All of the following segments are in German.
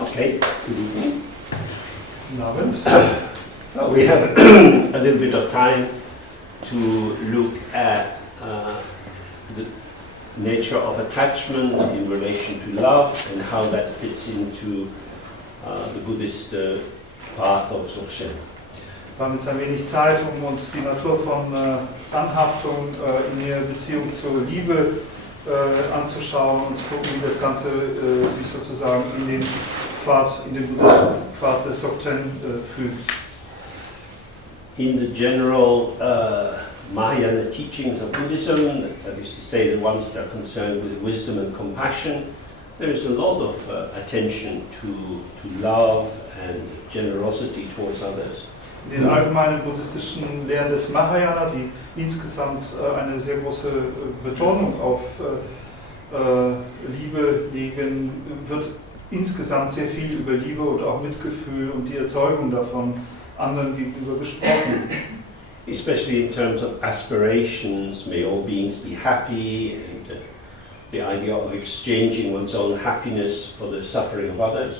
Okay, good evening. Guten Abend. We have a little bit of time to look at the nature of attachment in relation to love and how that fits into the Buddhist path of Dzogchen. Wir haben jetzt ein wenig Zeit, um uns die Natur von Anhaftung in der Beziehung zur Liebe anzuschauen und zu gucken, wie das Ganze sich sozusagen in den buddhistischen Pfad des Dzogchen fügt. In the general Mahayana teachings of Buddhism, that is to say the ones that are concerned with wisdom and compassion, there is a lot of attention to love and generosity towards others. In den allgemeinen buddhistischen Lehren des Mahayana, die insgesamt eine sehr große Betonung auf Liebe legen, wird insgesamt sehr viel über Liebe und auch Mitgefühl und die Erzeugung davon anderen gegenüber gesprochen. Especially in terms of aspirations, may all beings be happy, and the idea of exchanging one's own happiness for the suffering of others.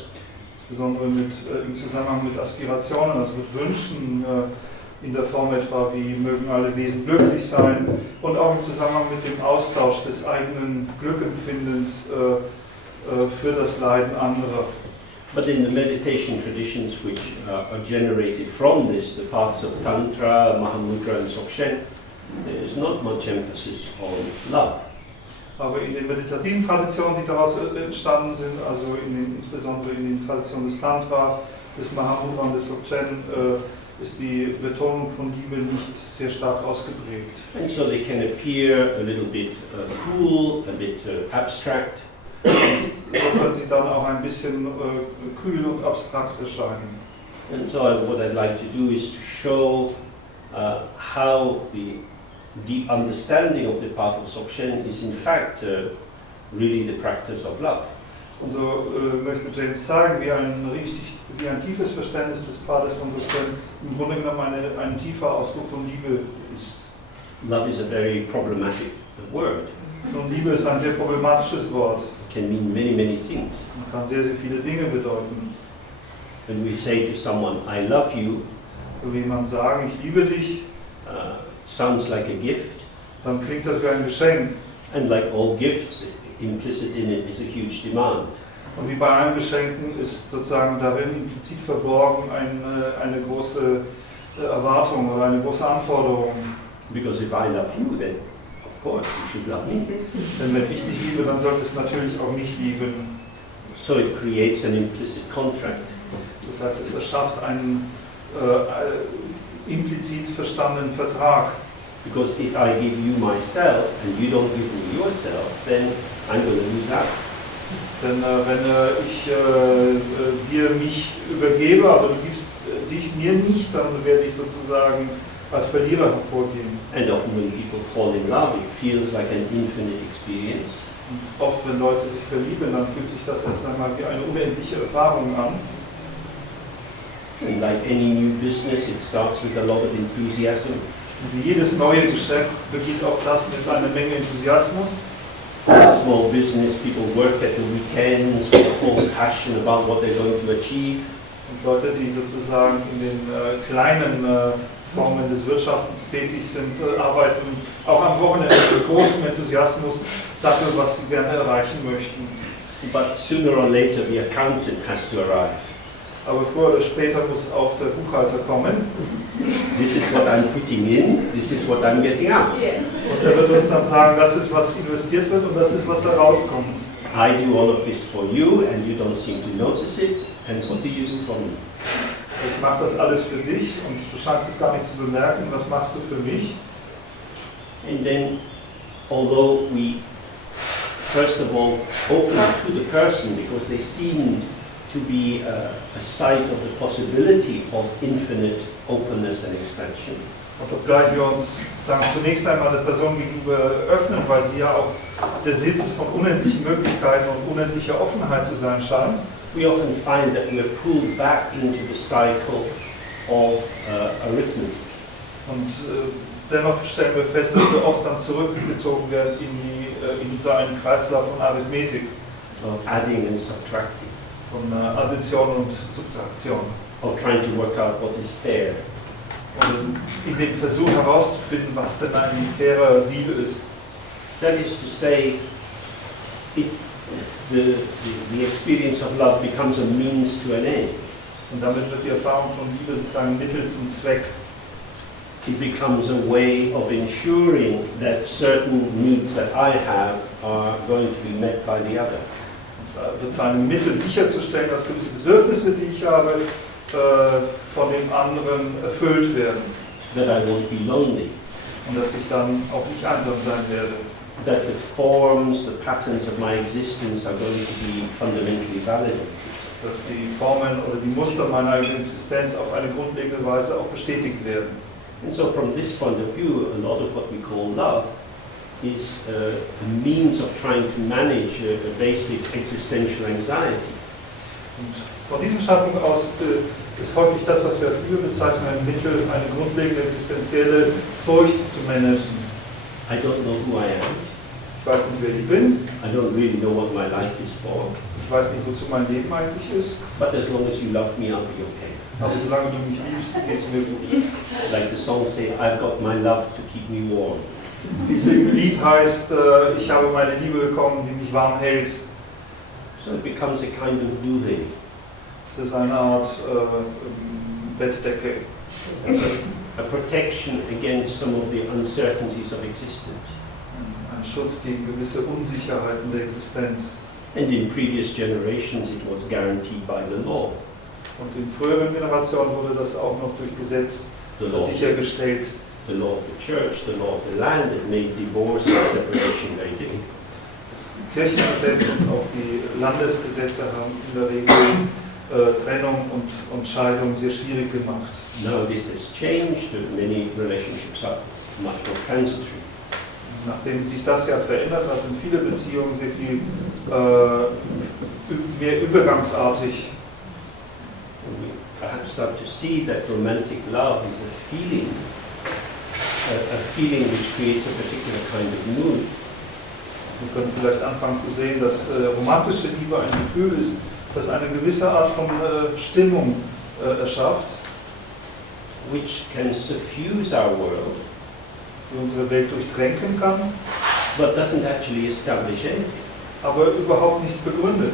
Insbesondere im Zusammenhang mit Aspirationen, also mit Wünschen, in der Form etwa, wie mögen alle Wesen glücklich sein, und auch im Zusammenhang mit dem Austausch des eigenen Glückempfindens für das Leiden anderer. But in the meditation traditions which are generated from this, the paths of Tantra, Mahamudra and Dzogchen, there is not much emphasis on love. Aber in den meditativen Traditionen, die daraus entstanden sind, also insbesondere in den Traditionen des Tantra, des Mahamudra und des Dzogchen, ist die Betonung von Liebe nicht sehr stark ausgeprägt. And so they can appear a little bit cool, a bit abstract. So können sie dann auch ein bisschen kühl und abstrakt erscheinen. And so what I'd like to do is to show how the deep understanding of the path of Dzogchen is in fact really the practice of love. Und so möchte James zeigen, wie ein tiefes Verständnis des Pfades von Dzogchen im Grunde genommen ein tiefer Ausdruck von Liebe ist. Love is a very problematic word. Und Liebe ist ein sehr problematisches Wort. It can mean many, many things. Man kann sehr, sehr viele Dinge bedeuten. When we say to someone, I love you, Wenn wir jemandem sagen, ich liebe dich, sounds like a gift. dann klingt das wie ein Geschenk. And like all gifts, implicit in it is a huge demand. Und wie bei allen Geschenken ist sozusagen darin implizit verborgen eine große Erwartung oder eine große Anforderung. Because if I love you, then of course you should love me. Denn wenn ich dich liebe, dann sollte es natürlich auch mich lieben. So it creates an implicit contract. Das heißt, es erschafft einen implizit verstandenen Vertrag. Because if I give you myself and you don't give me yourself, then I'm going to lose out. Denn wenn ich dir mich übergebe, aber du gibst dich mir nicht, dann werde ich sozusagen als Verlierer hervorgehen. And often when people fall in love, it feels like an infinite experience. Und oft, wenn Leute sich verlieben, dann fühlt sich das erst einmal wie eine unendliche Erfahrung an. And like any new business, it starts with a lot of enthusiasm. Und wie jedes neue Geschäft beginnt auch das mit einer Menge Enthusiasmus. Small business, people work at the weekends with a whole passion about what they're going to achieve. Und Leute, die sozusagen in den kleinen Formen des Wirtschaftens tätig sind, arbeiten auch am Wochenende mit großem Enthusiasmus dafür, was sie gerne erreichen möchten. But sooner or later, the accountant has to arrive. Aber früher oder später muss auch der Buchhalter kommen. This is what I'm putting in, this is what I'm getting out. Und er wird uns dann sagen, das ist, was investiert wird und das ist, was herauskommt. I do all of this for you and you don't seem to notice it, and what do you do for me? Ich mache das alles für dich und du scheinst es gar nicht zu bemerken. Was machst du für mich? And then, although we first of all open to the person because they seem to be a site of the possibility of infinite openness and expansion. Und obgleich wir uns zunächst einmal der Person gegenüber öffnen, weil sie ja auch der Sitz von unendlichen Möglichkeiten und unendlicher Offenheit zu sein scheint, we often find that we are pulled back into the cycle of arithmetic. Und dennoch stellen wir fest, dass wir oft dann zurückgezogen werden in so einen Kreislauf von Arithmetik. Of adding and subtracting. von Addition und Subtraktion. of trying to work out what is fair. Und in dem Versuch herauszufinden, was denn ein fairer Deal ist. That is to say, the experience of love becomes a means to an end. Und damit wird die Erfahrung von Liebe sozusagen Mittel zum Zweck. It becomes a way of ensuring that certain needs that I have are going to be met by the other. Es wird zu einem Mittel sicherzustellen, dass gewisse Bedürfnisse, die ich habe, von dem anderen erfüllt werden. That I won't be lonely. Und dass ich dann auch nicht einsam sein werde. That the forms, the patterns of my existence are going to be fundamentally validated. Dass die Formen oder die Muster meiner Existenz auf eine grundlegende Weise auch bestätigt werden. And so from this point of view, a lot of what we call love is a means of trying to manage a basic existential anxiety. Und von diesem Standpunkt aus ist häufig das, was wir als Liebe bezeichnen, ein Mittel, eine grundlegende existenzielle Furcht zu managen. I don't know who I am. Ich weiß nicht, wer ich bin. I don't really know what my life is for. Ich weiß nicht, wozu mein Leben eigentlich ist. But as long as you love me, I'll be okay. Aber solange du mich liebst, geht es mir gut. Like the song say, I've got my love to keep me warm. Wie es im Lied heißt, ich habe meine Liebe bekommen, die mich warm hält. So it becomes a kind of duvet. Es ist eine Art Bettdecke. A protection against some of the uncertainties of existence. Ein Schutz gegen gewisse Unsicherheiten der Existenz. And in previous generations it was guaranteed by the law. Und in früheren Generationen wurde das auch noch durch Gesetz sichergestellt. The law of the church, the law of the land, that made divorce and separation very difficult. Das Kirchengesetz und auch die Landesgesetze haben in der Regel Trennung und Scheidung sehr schwierig gemacht. Now this has changed, many relationships are much more transitory. Nachdem sich das ja verändert hat, sind viele Beziehungen sehr viel mehr übergangsartig. We perhaps start to see that romantic love is a feeling which creates a particular kind of mood. Wir können vielleicht anfangen zu sehen, dass romantische Liebe ein Gefühl ist, das eine gewisse Art von Stimmung erschafft, which can suffuse our world, die unsere Welt durchtränken kann, but doesn't actually establish anything. aber überhaupt nicht begründet.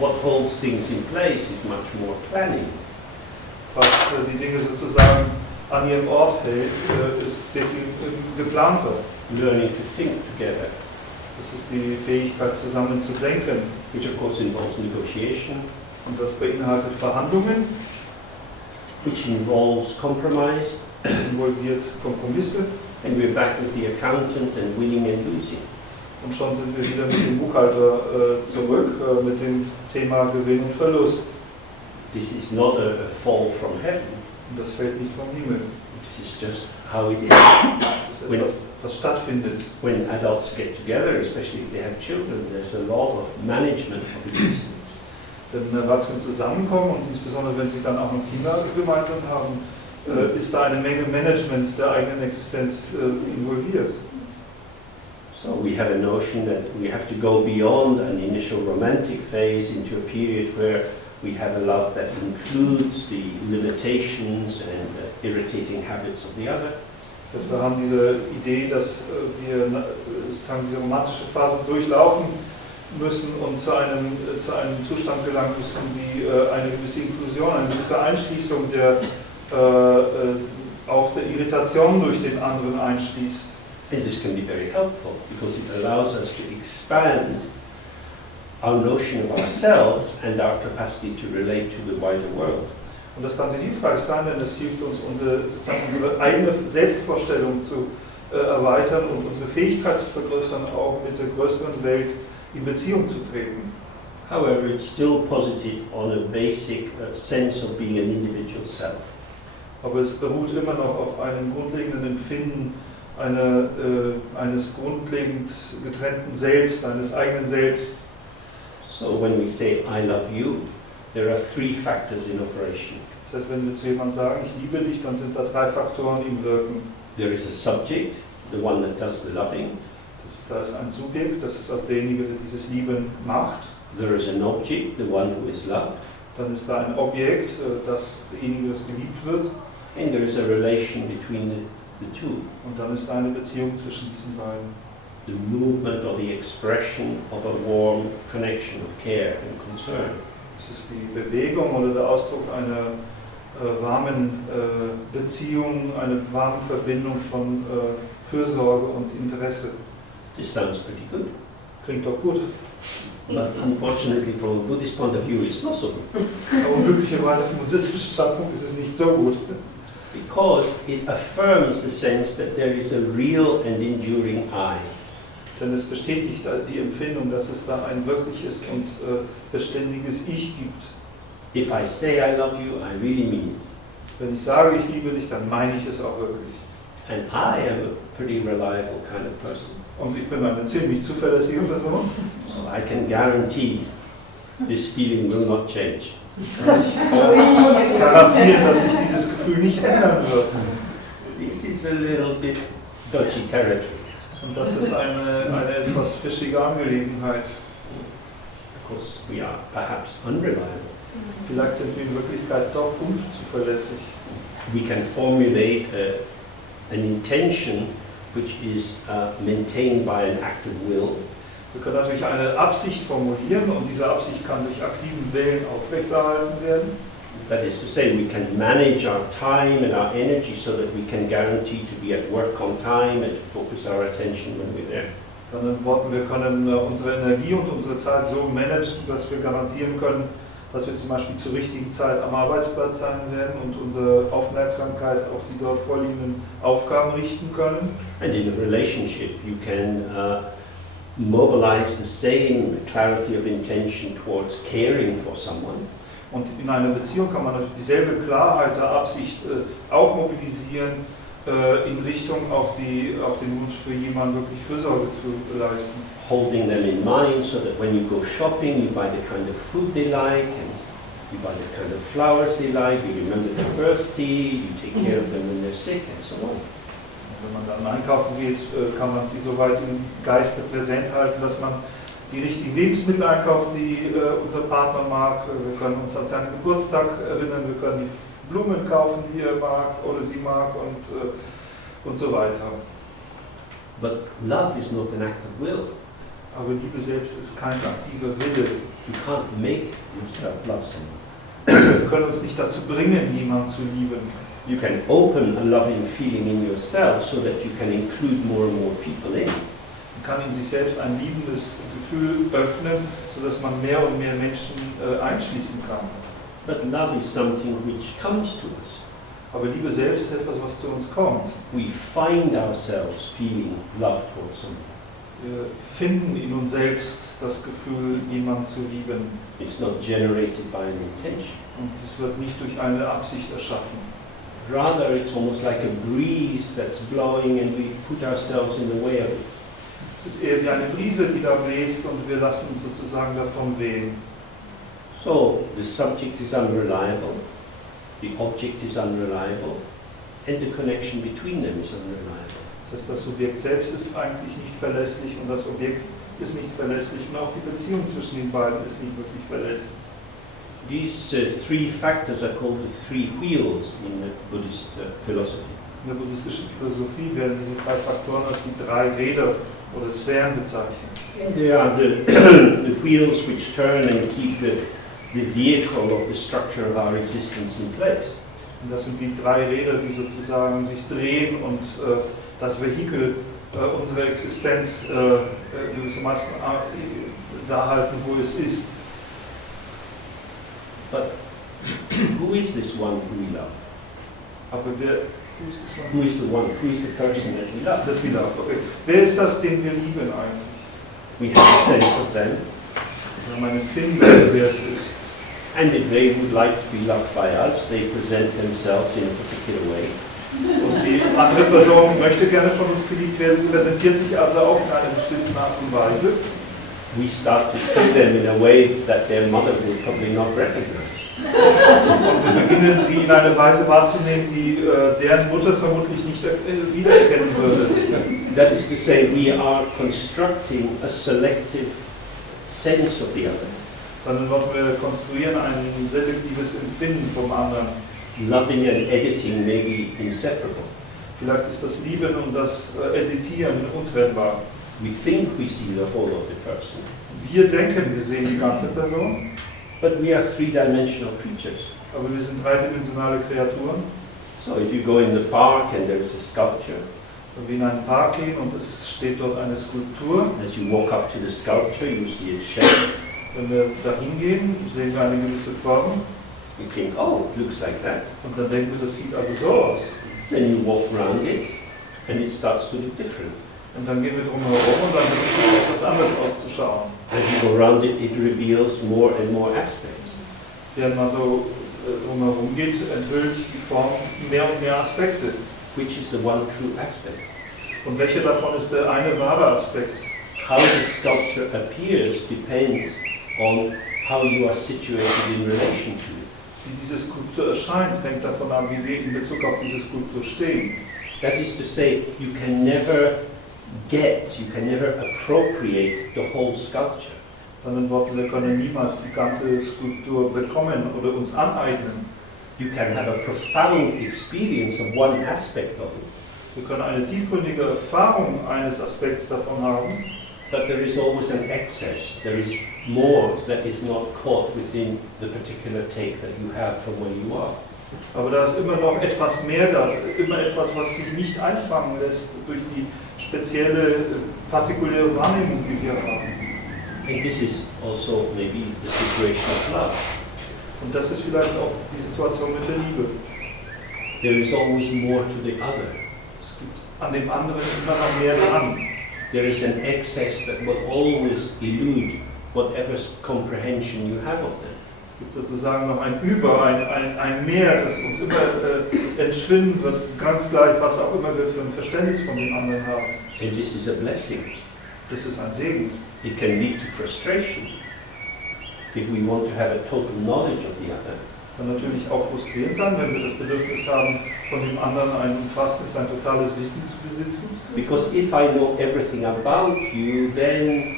What holds things in place is much more planning. Was die Dinge sozusagen an ihrem Ort hält, ist sehr viel geplanter. Learning to think together, Das ist die Fähigkeit, zusammen zu denken. which of course involves negotiation, Und das beinhaltet Verhandlungen, which involves compromise, involviert Kompromisse. and we're back with the accountant and winning and losing. Und schon sind wir wieder mit dem Buchhalter zurück, mit dem Thema Gewinn und Verlust. This is not a fall from heaven. Und das fällt nicht vom Himmel. This is just how it is. Das ist etwas, das stattfindet. When adults get together, especially if they have children, there's a lot of management of existence. Wenn Erwachsene zusammenkommen und insbesondere wenn sie dann auch noch Kinder gemeinsam haben, ist da eine Menge Management der eigenen Existenz involviert. So we have a notion that we have to go beyond an initial romantic phase into a period where we have a love that includes the limitations and irritating habits of the other. Das heißt, wir haben diese Idee, dass wir sozusagen diese romantische Phase durchlaufen müssen und zu einem Zustand gelangen müssen, wie eine gewisse Inklusion, eine gewisse Einschließung der auch der Irritation durch den anderen einschließt. And this can be very helpful because it allows us to expand our notion of ourselves and our capacity to relate to the wider world. Und das kann sehr hilfreich sein, denn es hilft uns, sozusagen unsere eigene Selbstvorstellung zu erweitern und unsere Fähigkeit zu vergrößern, auch mit der größeren Welt in Beziehung zu treten. However, it's still posited on a basic sense of being an individual self. Aber es beruht immer noch auf einem grundlegenden Empfinden eines grundlegend getrennten Selbst, eines eigenen Selbst. So when we say I love you, there are three factors in operation. Das heißt, wenn wir zu jemandem sagen, ich liebe dich, dann sind da 3 Faktoren im Wirken. There is a subject, the one that does the loving. Da ist ein Subjekt, das ist auch derjenige, der dieses Lieben macht. there is an object, the one who is loved, dann ist da ein Objekt, dasjenige, das geliebt wird, and there is a relation between the two. und dann ist da eine Beziehung zwischen diesen beiden. The movement or the expression of a warm connection of care and concern. Es ist die Bewegung oder der Ausdruck einer warmen Beziehung, einer warmen Verbindung von Fürsorge und Interesse. This sounds pretty good. Klingt doch gut. But unfortunately, from a Buddhist point of view, it's not so good. Aber unglücklicherweise vom buddhistischen Standpunkt ist es nicht so gut. Because it affirms the sense that there is a real and enduring I. Denn es bestätigt die Empfindung, dass es da ein wirkliches und beständiges Ich gibt. If I say I love you, I really mean it. Wenn ich sage, ich liebe dich, dann meine ich es auch wirklich. And I am a pretty reliable kind of person. Und ich bin eine ziemlich zuverlässige Person. So I can guarantee this feeling will not change. Kann ich garantieren, dass sich dieses Gefühl nicht ändern wird. This is a little bit dodgy territory. Und das ist eine etwas fischige Angelegenheit. Of course, we are perhaps unreliable. Vielleicht sind wir in Wirklichkeit doch unzuverlässig. We can formulate an intention which is maintained by an act of will. Wir können natürlich eine Absicht formulieren und diese Absicht kann durch aktiven Willen aufrechterhalten werden. That is to say, we can manage our time and our energy so that we can guarantee to be at work on time and to focus our attention when we're there. Mit anderen Worten, wir können unsere Energie und unsere Zeit so managen, dass wir garantieren können, dass wir zum Beispiel zur richtigen Zeit am Arbeitsplatz sein werden und unsere Aufmerksamkeit auf die dort vorliegenden Aufgaben richten können. And in a relationship, you can mobilize the same clarity of intention towards caring for someone. Und in einer Beziehung kann man natürlich dieselbe Klarheit der Absicht auch mobilisieren in Richtung auf den Wunsch für jemanden wirklich Fürsorge zu leisten. Holding them in mind so that when you go shopping, you buy the kind of food they like and you buy the kind of flowers they like, you remember their birthday, you take care of them when they're sick and so on. Wenn man dann einkaufen geht, kann man sie so weit im Geiste präsent halten, dass man die richtigen Lebensmittel einkauft, die unser Partner mag. Wir können uns an seinen Geburtstag erinnern, wir können die Blumen kaufen, die er mag oder sie mag und so weiter. But love is not an act of will. Aber Liebe selbst ist kein aktiver Wille. You can't make yourself love someone. Wir können uns nicht dazu bringen, jemanden zu lieben. You can open a loving feeling in yourself so that you can include more and more people in. Man kann in sich selbst ein liebendes Gefühl öffnen, sodass man mehr und mehr Menschen einschließen kann. But love is something which comes to us. Aber Liebe selbst ist etwas, was zu uns kommt. We find ourselves feeling love towards someone. Wir finden in uns selbst das Gefühl, jemanden zu lieben. It's not generated by an intention. Und es wird nicht durch eine Absicht erschaffen. Rather, it's almost like a breeze that's blowing and we put ourselves in the way of it. Es ist eher wie eine Brise, die da bläst und wir lassen uns sozusagen davon wehen. So, the subject is unreliable, the object is unreliable, and the connection between them is unreliable. Das heißt, das Subjekt selbst ist eigentlich nicht verlässlich und das Objekt ist nicht verlässlich und auch die Beziehung zwischen den beiden ist nicht wirklich verlässlich. These three factors are called the three wheels in the Buddhist philosophy. In der buddhistischen Philosophie werden diese drei Faktoren als die drei Räder oder Sphären bezeichnet. They are the wheels which turn and keep the vehicle of the structure of our existence in place. Und das sind die drei Räder, die sozusagen sich drehen und das Vehikel unserer Existenz gewissermaßen da halten, wo es ist. But who is this one who we love? Aber Who is the one? Who is the person that we love? Okay. Wer ist das, den wir lieben eigentlich? We have a sense of them, Wir haben ein Empfinden, wer es ist. and if they would like to be loved by us, they present themselves in a particular way. Und die andere Person möchte gerne von uns geliebt werden, präsentiert sich also auch in einer bestimmten Art und Weise. We start to see them in a way that their mother will probably not recognize. Und wir beginnen sie in einer Weise wahrzunehmen, die deren Mutter vermutlich nicht wiedererkennen würde. That is to say, we are constructing a selective sense of the other. Dann wollten wir konstruieren ein selektives Empfinden vom anderen. Loving and editing may be inseparable. Vielleicht ist das Lieben und das Editieren untrennbar. We think we see the whole of the person, Wir denken, wir sehen die ganze Person, but we are three-dimensional creatures. aber wir sind dreidimensionale Kreaturen. So if you go in the park and there is a sculpture, Wenn wir in einen Park gehen und es steht dort eine Skulptur, as you walk up to the sculpture, you see its shape. wenn wir da hingehen, sehen wir eine gewisse Form You think, oh, it looks like that. und dann denken wir, das sieht also so aus. Then you walk around it, and it starts to look different. Und dann gehen wir drum herum und dann beginnt es etwas anderes auszuschauen. As you go around it, it reveals more and more aspects. Während man so drumherum geht, enthüllt die Form mehr und mehr Aspekte. Which is the one true aspect? Und welcher davon ist der eine wahre Aspekt? How the sculpture appears depends on how you are situated in relation to it. Wie diese Skulptur erscheint, hängt davon ab, wie wir in Bezug auf diese Skulptur stehen. That is to say, you can never appropriate the whole sculpture. Mit anderen Worten, wir können niemals die ganze Skulptur bekommen oder uns aneignen. You can have a profound experience of one aspect of it, Wir können eine tiefgründige Erfahrung eines Aspekts davon haben, but there is always an excess. There is more that is not caught within the particular take that you have from where you are. aber da ist immer noch etwas mehr da, immer etwas, was sich nicht einfangen lässt durch die spezielle, partikuläre Wahrnehmung, die wir haben. And this is also maybe the situation of love. Und das ist vielleicht auch die Situation mit der Liebe. There is always more to the other. Es gibt an dem anderen immer noch mehr dran. There is an excess that will always elude whatever comprehension you have of them. Es gibt sozusagen noch ein Über, ein Mehr, das uns immer entschwinden wird, ganz gleich, was auch immer wir für ein Verständnis von dem anderen haben. And this is a blessing. Das ist ein Segen. It can lead to frustration if we want to have a total knowledge of the other. Kann natürlich auch frustrierend sein, wenn wir das Bedürfnis haben, von dem anderen ein umfassendes, ein totales Wissen zu besitzen. Because if I know everything about you, then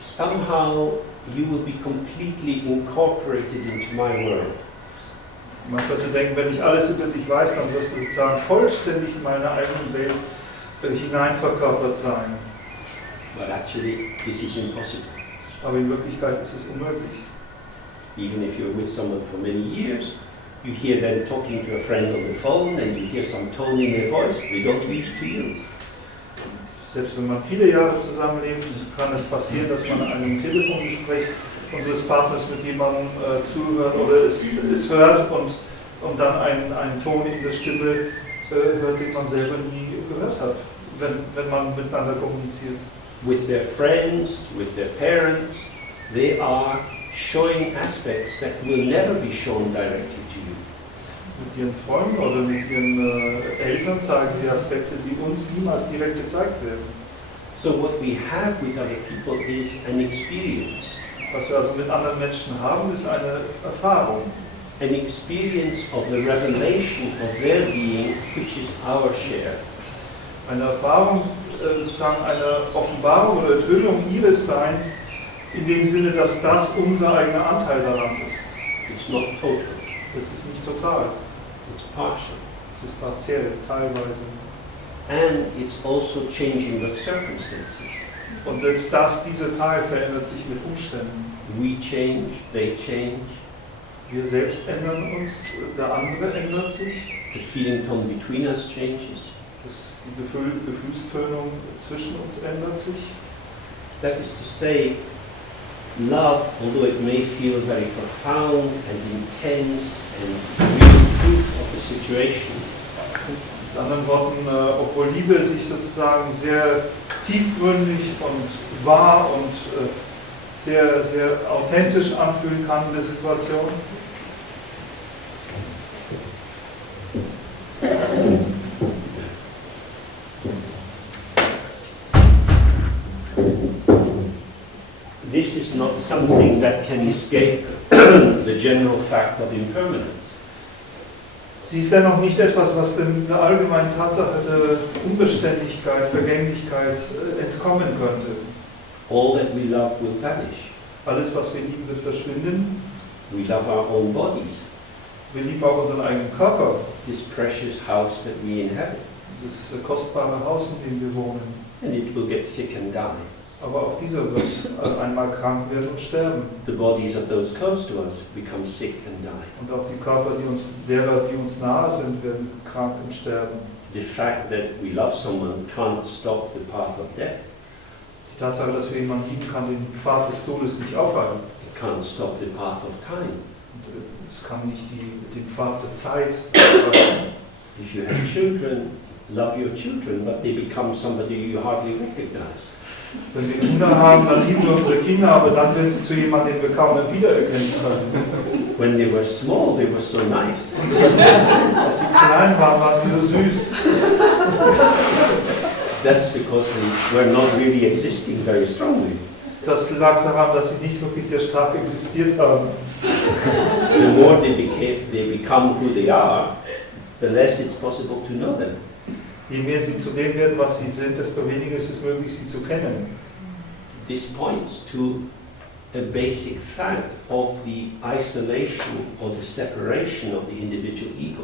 somehow you will be completely incorporated into my world. Man könnte denken, wenn ich alles über dich weiß, dann wirst du sozusagen vollständig in meine eigene Welt hineinverkörpert sein. But actually, this is impossible. Aber in Wirklichkeit ist es unmöglich. Even if you're with someone for many years, you hear them talking to a friend on the phone and you hear some tone in their voice they don't use to you. Selbst wenn man viele Jahre zusammenlebt, kann es passieren, dass man einem Telefongespräch unseres Partners mit jemandem zuhört oder es hört und dann einen Ton in der Stimme hört, den man selber nie gehört hat, wenn man miteinander kommuniziert. With their friends, with their parents, they are showing aspects that will never be shown directly to you. Mit ihren Freunden oder mit ihren Eltern zeigen die Aspekte, die uns niemals direkt gezeigt werden. So what we have with other people is an experience. Was wir also mit anderen Menschen haben, ist eine Erfahrung. An experience of the revelation of their being, which is our share. Eine Erfahrung, sozusagen eine Offenbarung oder Enthüllung ihres Seins, in dem Sinne, dass das unser eigener Anteil daran ist. It's not total, Das ist nicht total, it's partial. es ist partiell, teilweise. And it's also changing with circumstances. Und selbst dieser Teil verändert sich mit Umständen. We change, they change, Wir selbst ändern uns, der andere ändert sich, the feeling tone between us changes. die Gefühlstönung zwischen uns ändert sich. That is to say, love, although it may feel very profound and intense and real truth of the situation, Mit anderen Worten, obwohl Liebe sich sozusagen sehr tiefgründig und wahr und sehr, sehr authentisch anfühlen kann in der Situation, this is not something that can escape the general fact of impermanence. sie ist dennoch nicht etwas, was der allgemeinen Tatsache der Unbeständigkeit, Vergänglichkeit entkommen könnte. All that we love will vanish. Alles, was wir lieben, wird verschwinden. We love our own bodies, Wir lieben auch unseren eigenen Körper, this precious house that we inhabit, dieses kostbare Haus, in dem wir wohnen. and it will get sick and die. Aber auch dieser wird einmal krank werden und sterben. The bodies of those close to us become sick and die. Und auch die Körper, derer, die uns nahe sind, werden krank und sterben. The fact that we love someone can't stop the path of death. Die Tatsache, dass wir jemanden lieben, kann den Pfad des Todes nicht aufhalten. It can't stop the path of time. Und es kann nicht den Pfad der Zeit aufhalten. If you have children, love your children, but they become somebody you hardly recognize. Wenn wir Kinder haben, dann lieben wir unsere Kinder, aber dann werden sie zu jemandem, den wir kaum mehr wiedererkennen können. When they were small, they were so nice. Als sie klein waren, waren sie so süß. That's because they were not really existing very strongly. Das lag daran, dass sie nicht wirklich sehr stark existiert haben. The more they become who they are, the less it's possible to know them. Je mehr sie zu dem werden, was sie sind, desto weniger ist es möglich, sie zu kennen. This points to a basic fact of the isolation or the separation of the individual ego.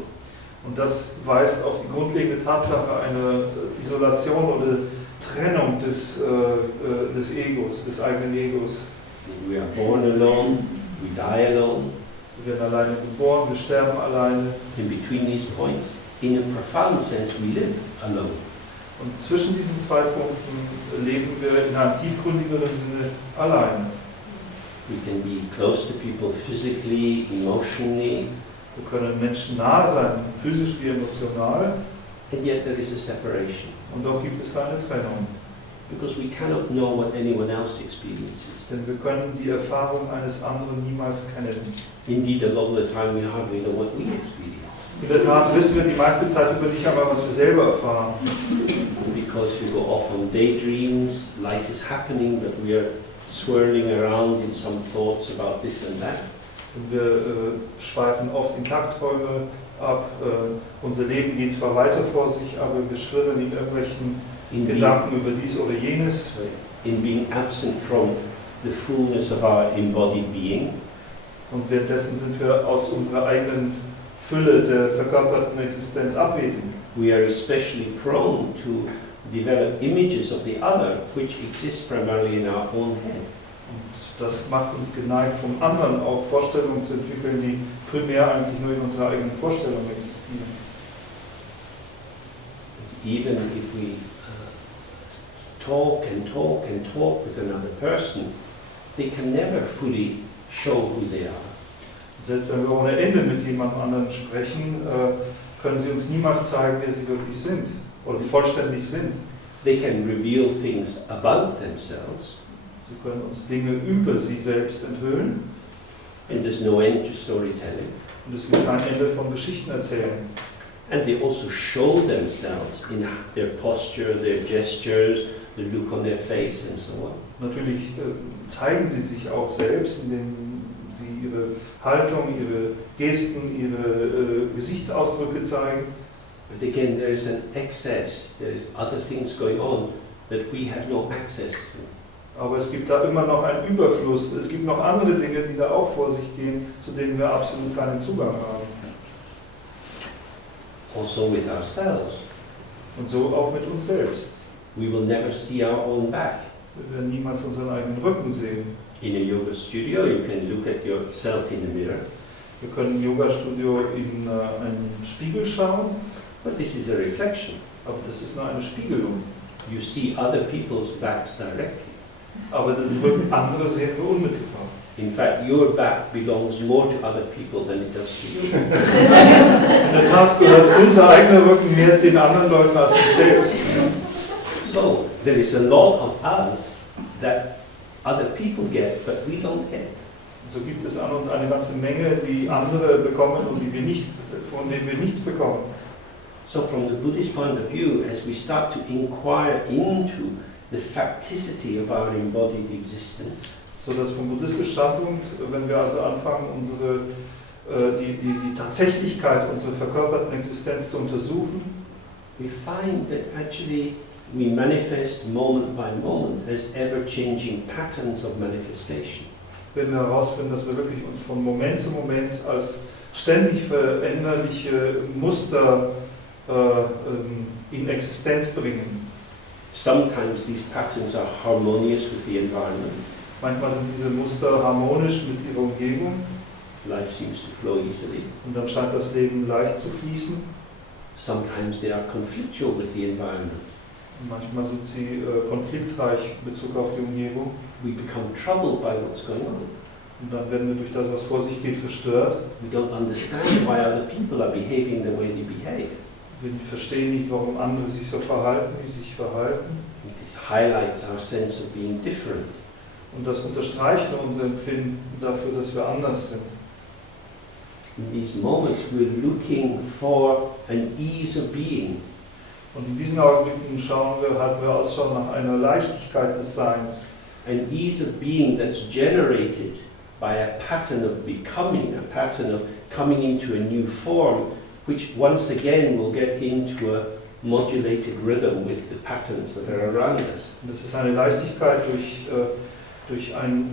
Und das weist auf die grundlegende Tatsache einer Isolation oder Trennung des Egos, des eigenen Egos. We are born alone, we die alone. Wir werden alleine geboren, wir sterben alleine. In between these points, in a profound sense, we live alone. Und zwischen diesen zwei Punkten leben wir in einem tiefgründigeren Sinne alleine. We can be close to people physically, emotionally, Wir können Menschen nahe sein, physisch wie emotional, and yet there is a separation. und doch gibt es da eine Trennung. Because we cannot know what anyone else experiences. Denn wir können die Erfahrung eines anderen niemals kennen. Indeed, a lot of the time we hardly know what we experience. In der Tat wissen wir die meiste Zeit über nicht einmal, was wir selber erfahren. Because we go off on daydreams, life is happening, but we are swirling around in some thoughts about this and that. Und wir schweifen oft in Tagträume ab. Unser Leben geht zwar weiter vor sich, aber wir schwirren in irgendwelchen Gedanken über dies oder jenes. In being absent from the fullness of our embodied being. Und währenddessen sind wir aus unserer eigenen Fülle der verkörperten Existenz abwesend. We are especially prone to develop images of the other which exist primarily in our own head. Und das macht uns geneigt, vom anderen auch Vorstellungen zu entwickeln, die primär eigentlich nur in unserer eigenen Vorstellung existieren. Even if we talk and talk and talk with another person, they can never fully show who they are. Selbst wenn wir ohne Ende mit jemand anderem sprechen, können sie uns niemals zeigen, wer sie wirklich sind oder vollständig sind. They can reveal things about themselves. Sie können uns Dinge über sie selbst enthüllen. And there's no end to storytelling. Und es gibt kein Ende von Geschichten erzählen. And they also show themselves in their posture, their gestures, the look on their face and so on. Natürlich zeigen sie sich auch selbst, indem sie ihre Haltung, ihre Gesten, ihre Gesichtsausdrücke zeigen. But again, there is an excess, there is other things going on that we have no access to. Aber es gibt da immer noch einen Überfluss. Es gibt noch andere Dinge, die da auch vor sich gehen, zu denen wir absolut keinen Zugang haben. Also with ourselves. Und so auch mit uns selbst. We will never see our own back. Wir werden niemals unseren eigenen Rücken sehen. In a yoga studio, you can look at yourself in the mirror. Wir können im Yoga-Studio in einen Spiegel schauen, But this is a reflection. aber das ist nur eine Spiegelung. You see other people's backs directly. Aber den Rücken anderer sehen wir unmittelbar. In fact, your back belongs more to other people than it does to you. In der Tat gehört unser eigener Rücken mehr den anderen Leuten als uns selbst. So, there is a lot of us that other people get, but we don't get. So gibt es an uns eine ganze Menge, die andere bekommen und die wir nicht, von denen wir nichts bekommen. So from the Buddhist point of view, as we start to inquire into the facticity of our embodied existence, So dass vom buddhistischen Standpunkt, wenn wir also anfangen, die Tatsächlichkeit unserer verkörperten Existenz zu untersuchen, we find that actually we manifest moment by moment as ever-changing patterns of manifestation. werden wir herausfinden, dass wir wirklich uns von Moment zu Moment als ständig veränderliche Muster in Existenz bringen. Sometimes these patterns are harmonious with the environment. Manchmal sind diese Muster harmonisch mit ihrer Umgebung Life seems to flow easily. und dann scheint das Leben leicht zu fließen. Sometimes they are conflictual with the environment. Und manchmal sind sie konfliktreich in Bezug auf die Umgebung. We become troubled by what's going on. Und dann werden wir durch das, was vor sich geht, verstört. We don't understand why other people are behaving the way they behave. Wir verstehen nicht, warum andere sich so verhalten, wie sie sich verhalten. And this highlights our sense of being different. Und das unterstreicht unser Empfinden dafür, dass wir anders sind. In these moments we're looking for an ease of being. Und in diesen Augenblicken halten wir Ausschau nach einer Leichtigkeit des Seins. An ease of being that's generated by a pattern of becoming, a pattern of coming into a new form, which once again will get into a modulated rhythm with the patterns that are around us. Und es ist eine Leichtigkeit durch ein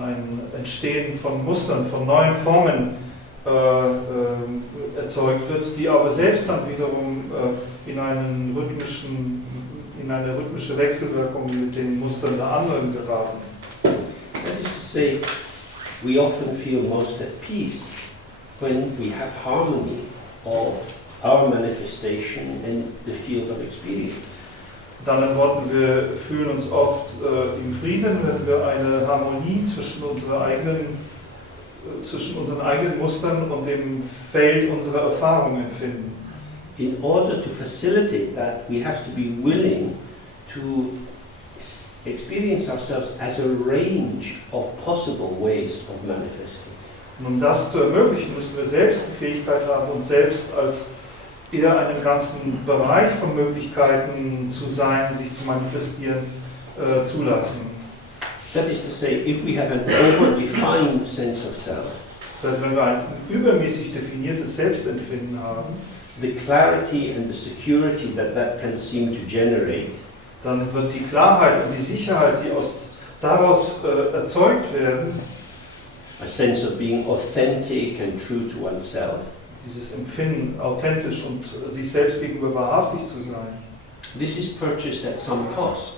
Entstehen von Mustern, von neuen Formen erzeugt wird, die aber selbst dann wiederum in eine rhythmische Wechselwirkung mit den Mustern der anderen geraten. That is to say, we often feel most at peace when we have harmony of our manifestation and the field of experience. Mit anderen Worten, wir fühlen uns oft im Frieden, wenn wir eine Harmonie zwischen unseren eigenen Mustern und dem Feld unserer Erfahrungen empfinden. In order to facilitate that, we have to be willing to experience ourselves as a range of possible ways of manifesting. Und um das zu ermöglichen, müssen wir selbst die Fähigkeit haben, uns selbst als eher einen ganzen Bereich von Möglichkeiten zu sein, sich zu manifestieren, zulassen. That is to say, if we have an over-defined sense of self, Das heißt, wenn wir ein übermäßig definiertes Selbstempfinden haben, the clarity and the security that can seem to generate dann wird die Klarheit und die Sicherheit, die daraus erzeugt werden, a sense of being authentic and true to oneself. dieses Empfinden, authentisch und sich selbst gegenüber wahrhaftig zu sein. This is purchased at some cost,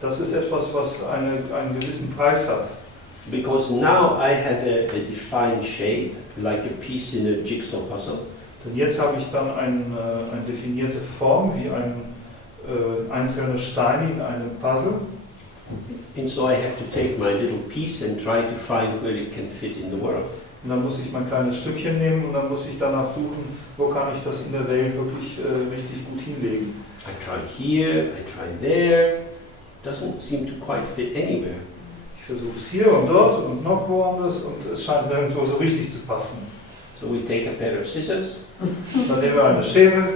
Das ist etwas, was einen gewissen Preis hat. because now I have a defined shape, like a piece in a jigsaw puzzle, Denn jetzt habe ich dann eine definierte Form, wie ein einzelner Stein in einem Puzzle. and so I have to take my little piece and try to find where it can fit in the world. Und dann muss ich mein kleines Stückchen nehmen und dann muss ich danach suchen, wo kann ich das in der Welt wirklich richtig gut hinlegen. I try here, I try there, doesn't seem to quite fit anywhere. Ich versuche es hier und dort und noch woanders und es scheint nirgendwo so richtig zu passen. So we take a pair of scissors. Dann nehmen wir eine Schere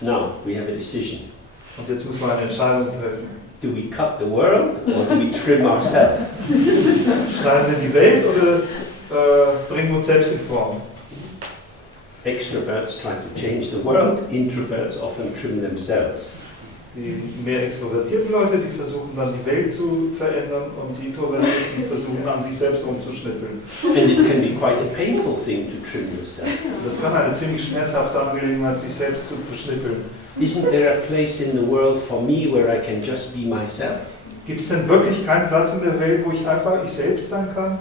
Now we have a decision. und jetzt müssen wir eine Entscheidung treffen. Do we cut the world or do we trim ourselves? Schneiden wir die Welt oder bringen wir uns selbst in Form? Extroverts try to change the world, introverts often trim themselves. Die mehr extrovertierten Leute, die versuchen dann die Welt zu verändern und die Introvertierten, die versuchen an sich selbst rumzuschnippeln. And it can be quite a painful thing to trim yourself. Das kann eine ziemlich schmerzhafte Angelegenheit, sich selbst zu beschnippeln. Isn't there a place in the world for me where I can just be myself? Gibt es denn wirklich keinen Platz in der Welt, wo ich einfach ich selbst sein kann?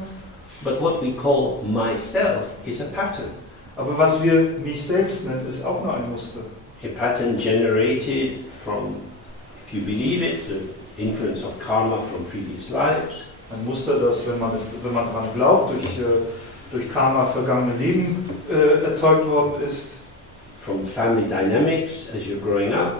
But what we call myself is a pattern. Aber was wir mich selbst nennen, ist auch nur ein Muster. A pattern generated from, if you believe it, the influence of karma from previous lives. Ein Muster, das, wenn man daran glaubt, durch Karma vergangene Leben erzeugt worden ist. From family dynamics as you're growing up.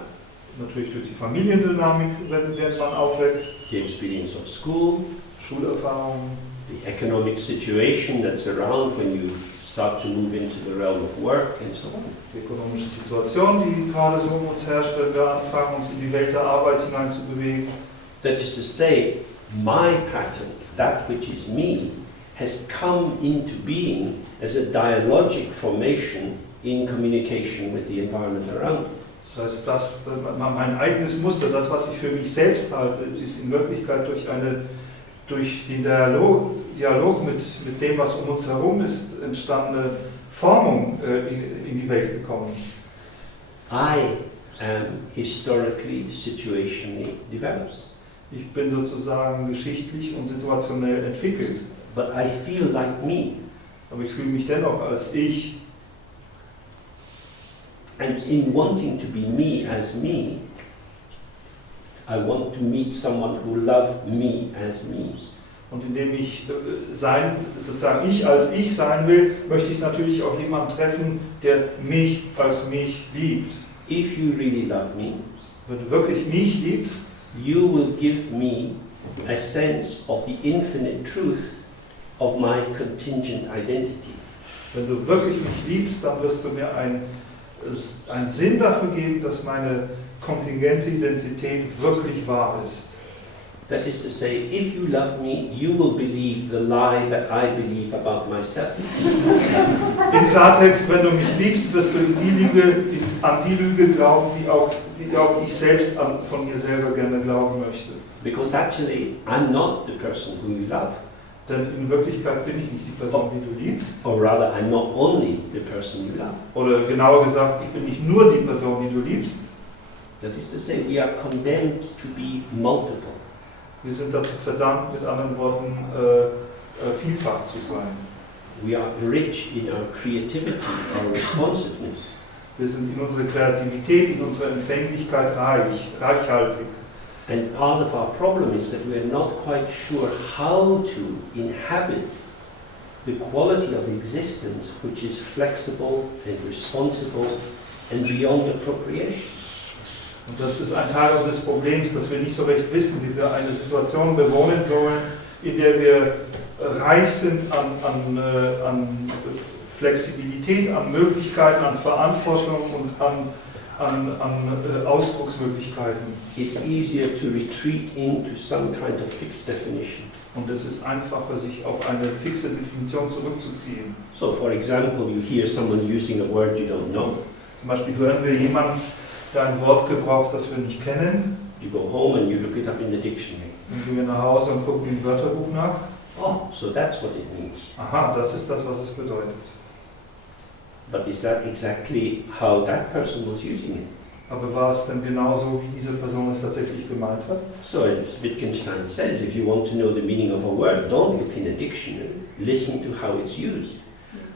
Natürlich durch die Familiendynamik, während man aufwächst. The experience of school. Schulerfahrungen. The economic situation that's around when you start to move into the realm of work and so on. Die ökonomische Situation, die gerade so um uns herrscht, wenn wir anfangen, uns in die Welt der Arbeit hineinzubewegen. That is to say, my pattern, that which is me, has come into being as a dialogic formation in communication with the environment around me. Das heißt, mein eigenes Muster, das, was ich für mich selbst halte, ist in Wirklichkeit durch eine durch den Dialog mit dem, was um uns herum ist, entstandene Formung in die Welt gekommen. I am historically, situationally developed. Ich bin sozusagen geschichtlich und situationell entwickelt. But I feel like me. Aber ich fühle mich dennoch als ich. And in wanting to be me as me, I want to meet someone who loves me as me. Und indem ich sozusagen ich als ich sein will, möchte ich natürlich auch jemanden treffen, der mich als mich liebt. If you really love me, wenn du wirklich mich liebst, you will give me a sense of the infinite truth of my contingent identity. Wenn du wirklich mich liebst, dann wirst du mir einen Sinn dafür geben, dass meine kontingente Identität wirklich wahr ist. That is to say, if you love me, you will believe the lie that I believe about myself. Im Klartext, wenn du mich liebst, wirst du an die Lüge glauben, die auch ich selbst von mir selber gerne glauben möchte. Because actually, I'm not the person who you love. Denn in Wirklichkeit bin ich nicht die Person, die du liebst. Or rather, I'm not only the person you love. Oder genauer gesagt, ich bin nicht nur die Person, die du liebst. That is to say, we are condemned to be multiple. Wir sind dazu verdammt, mit anderen Worten, vielfach zu sein. We are rich in our creativity, our responsiveness. Wir sind in unserer Kreativität, in unserer Empfänglichkeit reichhaltig. And part of our problem is that we are not quite sure how to inhabit the quality of existence which is flexible and responsible and beyond appropriation. Und das ist ein Teil unseres Problems, dass wir nicht so recht wissen, wie wir eine Situation bewohnen sollen, in der wir reich sind an Flexibilität, an Möglichkeiten, an Verantwortung und an Ausdrucksmöglichkeiten. It's easier to retreat into some kind of fixed definition. Und es ist einfacher, sich auf eine fixe Definition zurückzuziehen. So, for example, you hear someone using a word you don't know. Zum Beispiel hören wir jemanden, der ein Wort gebraucht, das wir nicht kennen. You go home and you look it up in the dictionary. Dann gehen wir nach Hause und gucken im Wörterbuch nach. Oh, so that's what it means. Aha, das ist das, was es bedeutet. But is that exactly how that person was using it? Aber war es denn genauso, wie diese Person es tatsächlich gemeint hat? So as Wittgenstein says, if you want to know the meaning of a word, don't look in a dictionary, listen to how it's used.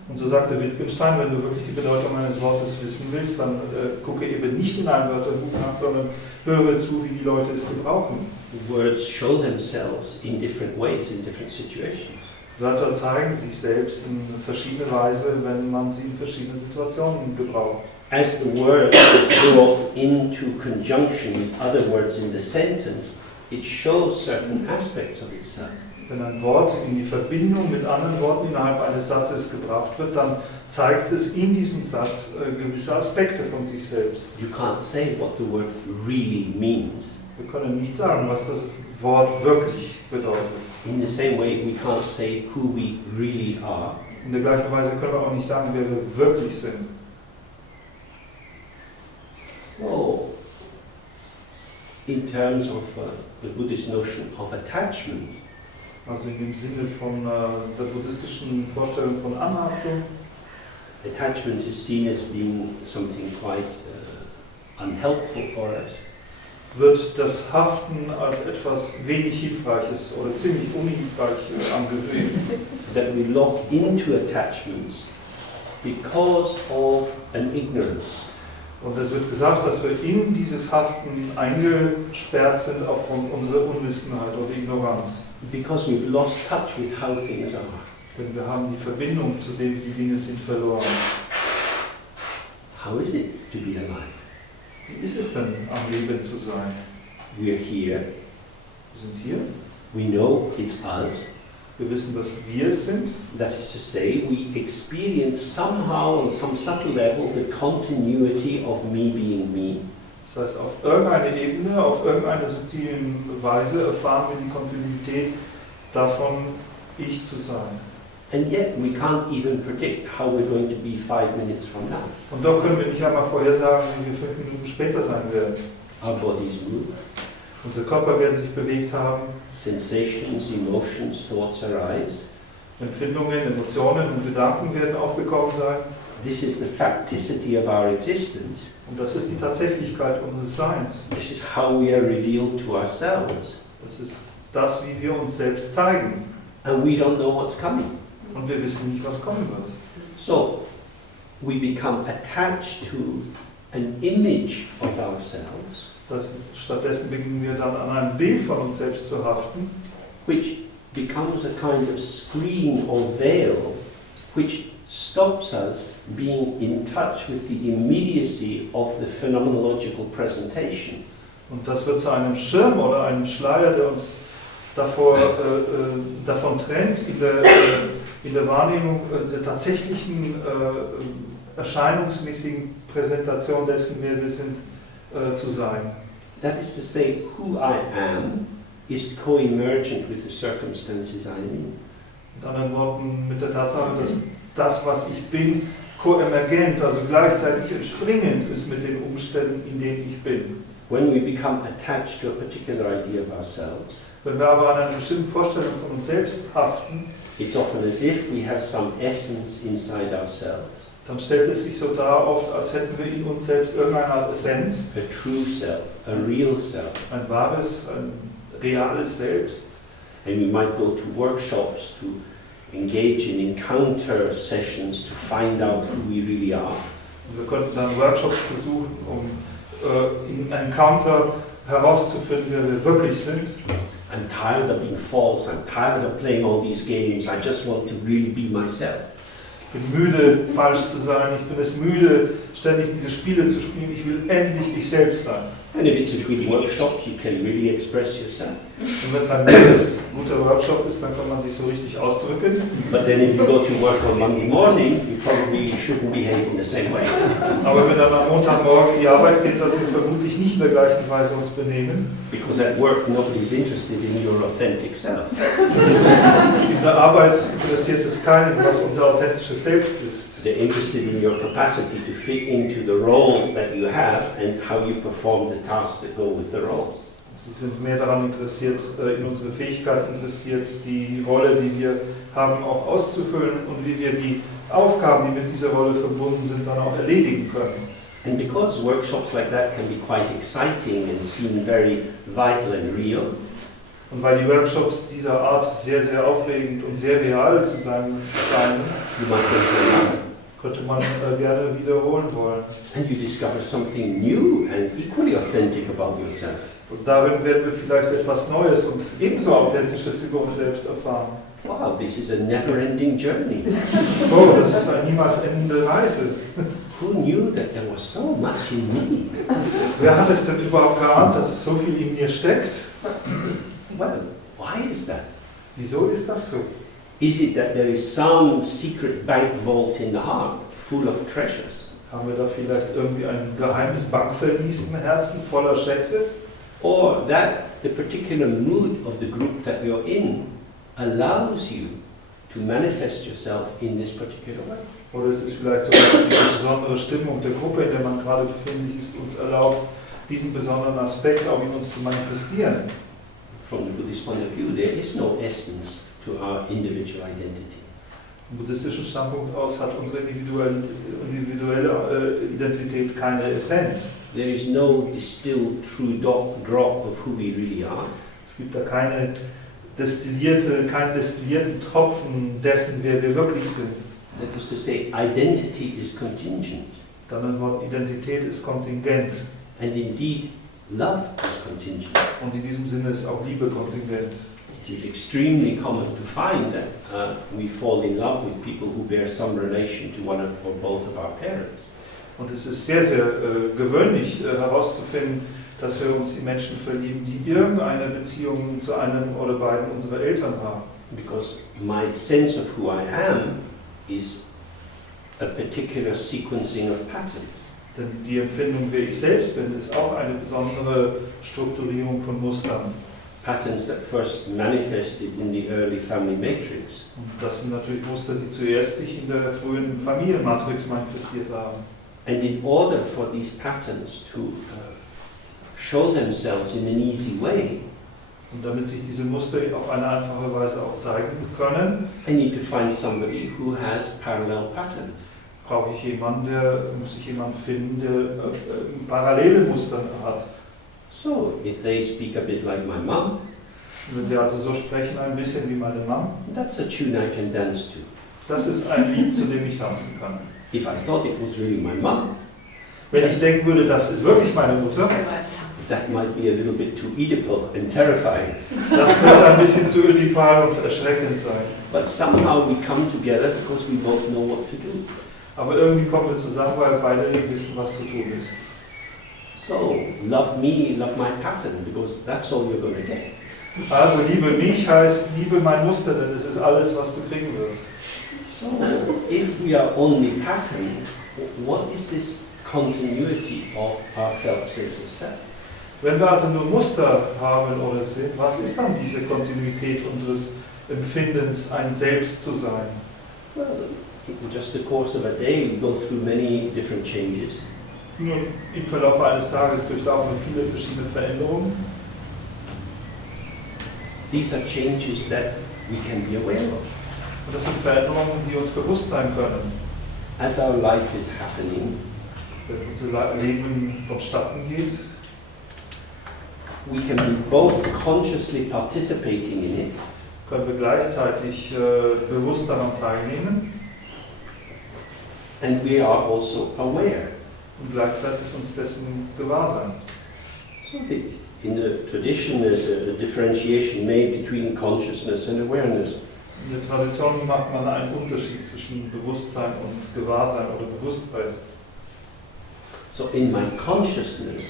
Und so sagte Wittgenstein, wenn du wirklich die Bedeutung eines Wortes wissen willst, dann gucke eben nicht in einem Wörterbuch nach, sondern höre zu, wie die Leute es gebrauchen. Words show themselves in different ways, in different situations. Wörter zeigen sich selbst in verschiedene Weise, wenn man sie in verschiedenen Situationen gebraucht. As the word is brought into conjunction with other words in the sentence, it shows certain aspects of itself. Wenn ein Wort in die Verbindung mit anderen Worten innerhalb eines Satzes gebracht wird, dann zeigt es in diesem Satz gewisse Aspekte von sich selbst. You can't say what the word really means. Wir können nicht sagen, was das Wort wirklich bedeutet. In the same way, we can't say who we really are. In der gleichen Weise können wir auch nicht sagen, wer wir wirklich sind. Oh, in terms of the Buddhist notion of attachment, also in dem Sinne von der buddhistischen Vorstellung von Anhaftung, attachment is seen as being something quite unhelpful for us. Wird das Haften als etwas wenig Hilfreiches oder ziemlich unhilfreich angesehen. That we lock into attachments because of an ignorance. Und es wird gesagt, dass wir in dieses Haften eingesperrt sind aufgrund unserer Unwissenheit oder Ignoranz. Because we've lost touch with how things are. Denn wir haben die Verbindung zu dem, wie die Dinge sind, verloren. How is it to be alive? Wie ist es denn, am Leben zu sein? We're here. Wir sind hier. We know it's us. Wir wissen, dass wir es sind. That is to say, we experience somehow on some subtle level the continuity of me being me. Das heißt, auf irgendeiner Ebene, auf irgendeiner subtilen Weise erfahren wir die Kontinuität davon, ich zu sein. And yet we can't even predict how we're going to be 5 minutes from now. Und doch können wir nicht einmal vorhersagen, wie wir 5 Minuten später sein werden. Our bodies move. Unsere Körper werden sich bewegt haben. Sensations, emotions, thoughts arise. Empfindungen, Emotionen und Gedanken werden aufgekommen sein. This is the facticity of our existence. Und das ist die Tatsächlichkeit unseres Seins. This is how we are revealed to ourselves. Das ist das, wie wir uns selbst zeigen. And we don't know what's coming. Und wir wissen nicht, was kommen wird. So, we become attached to an image of ourselves, Das heißt, stattdessen beginnen wir dann an einem Bild von uns selbst zu haften, which becomes a kind of screen or veil, which stops us being in touch with the immediacy of the phenomenological presentation. und das wird zu einem Schirm oder einem Schleier, der uns davon trennt, in der Wahrnehmung der tatsächlichen erscheinungsmäßigen Präsentation dessen, wer wir sind, zu sein. That is to say, who I am is co-emergent with the circumstances I'm in. Mit anderen Worten, mit der Tatsache, dass das, was ich bin, koemergent, also gleichzeitig entspringend ist mit den Umständen, in denen ich bin. When we become attached to a particular idea of ourselves, Wenn wir aber an einer bestimmten Vorstellung von uns selbst haften, it's often as if we have some essence inside ourselves, dann stellt es sich so dar, oft als hätten wir in uns selbst irgendeine Art Essenz, a true self, a real self. ein wahres, ein reales Selbst. And we might go to workshops to engage in encounter sessions to find out who we really are. Und wir könnten dann Workshops besuchen, um in einem Encounter herauszufinden, wer wir wirklich sind. I'm tired of being false, I'm tired of playing all these games, I just want to really be myself. Ich bin müde, falsch zu sein. Ich bin es müde, ständig diese Spiele zu spielen. Ich will endlich ich selbst sein. And if it's a good workshop, you can really express yourself. Und wenn es ein guter Workshop ist, dann kann man sich so richtig ausdrücken. But then if you go to work on Monday morning, you probably shouldn't behave in the same way. Aber wenn dann am Montagmorgen in die Arbeit geht, sollten wir vermutlich nicht in der gleichen Weise uns benehmen. Because at work, nobody's interested in your authentic self. In der Arbeit interessiert es keinen, was unser authentisches Selbst ist. They're interested in your capacity to fit into the role that you have and how you perform the tasks that go with the role. Sie sind mehr daran interessiert, in unsere Fähigkeit interessiert, die Rolle, die wir haben, auch auszufüllen und wie wir die Aufgaben, die mit dieser Rolle verbunden sind, dann auch erledigen können. And because workshops like that can be quite exciting and seem very vital and real, Und weil die Workshops dieser Art sehr, sehr aufregend und sehr real zu sein scheinen, you might go to another. könnte man gerne wiederholen wollen. And you discover something new and equally authentic about yourself. Und darin werden wir vielleicht etwas Neues und ebenso Authentisches über uns selbst erfahren. Wow, this is a never-ending journey. Oh, das ist eine niemals endende Reise. Who knew that there was so much in me? Wer hat es denn überhaupt geahnt, dass es so viel in mir steckt? Well, why is that? Wieso ist das so? Is it that there is some secret bank vault in the heart full of treasures? Haben wir da vielleicht irgendwie ein geheimes Bankverlies im Herzen voller Schätze? Or that the particular mood of the group that you're in allows you to manifest yourself in this particular way? Oder ist es vielleicht sogar die besondere Stimmung der Gruppe, in der man gerade befindlich ist, uns erlaubt, diesen besonderen Aspekt auch in uns zu manifestieren? From the Buddhist point of view, there is no essence to our individual identity. Vom buddhistischen Standpunkt aus hat unsere individuelle Identität keine Essenz. There is no distilled true drop of who we really are. Es gibt da keinen destillierten Tropfen dessen, wer wir wirklich sind. That is to say, identity is contingent. Mit anderen Worten, Identität ist kontingent. And indeed, love is contingent. Und in diesem Sinne ist auch Liebe kontingent. It is extremely common to find that we fall in love with people who bear some relation to one or both of our parents. Und es ist sehr, sehr gewöhnlich herauszufinden, dass wir uns in Menschen verlieben, die irgendeine Beziehung zu einem oder beiden unserer Eltern haben. Because my sense of who I am is a particular sequencing of patterns. Denn die Empfindung, wer ich selbst bin, ist auch eine besondere Strukturierung von Mustern. Patterns that first manifested in the early family matrix. Und das sind natürlich Muster, die zuerst sich in der frühen Familienmatrix manifestiert haben. And in order for these patterns to show themselves in an easy way, Und damit sich diese Muster auf eine einfache Weise auch zeigen können, I need to find somebody who has parallel pattern. muss ich jemanden finden, der parallele Muster hat. So, if they speak a bit like my mum, Wenn sie also so sprechen, ein bisschen wie meine Mom, that's a tune I can dance to. das ist ein Lied, zu dem ich tanzen kann. If I thought it was really my mum, Wenn ich denken würde, das ist wirklich meine Mutter, that might be a little bit too Oedipal and terrifying. das könnte ein bisschen zu ödipal und erschreckend sein. But somehow we come together because we both know what to do. Aber irgendwie kommen wir zusammen, weil beide wissen, was zu tun ist. So, love me, love my pattern, because that's all you're going to get. Also liebe mich heißt, liebe mein Muster, denn es ist alles, was du kriegen wirst. So, if we are only pattern, what is this continuity of our felt sense of self? Wenn wir also nur Muster haben oder sehen, was ist dann diese Kontinuität unseres Empfindens, ein Selbst zu sein? Well, in just the course of a day, we go through many different changes. Nun, im Verlauf eines Tages durchlaufen wir viele verschiedene Veränderungen. These are changes that we can be aware of. Und das sind Veränderungen, die uns bewusst sein können. As our life is happening, Wenn unser Leben vonstatten geht, we can be both consciously participating in it, können wir gleichzeitig bewusst daran teilnehmen and we are also aware. und gleichzeitig uns dessen gewahr sein. So in the tradition, there's a differentiation made between consciousness and awareness. In der Tradition macht man einen Unterschied zwischen Bewusstsein und Gewahrsein oder Bewusstheit. So in my consciousness,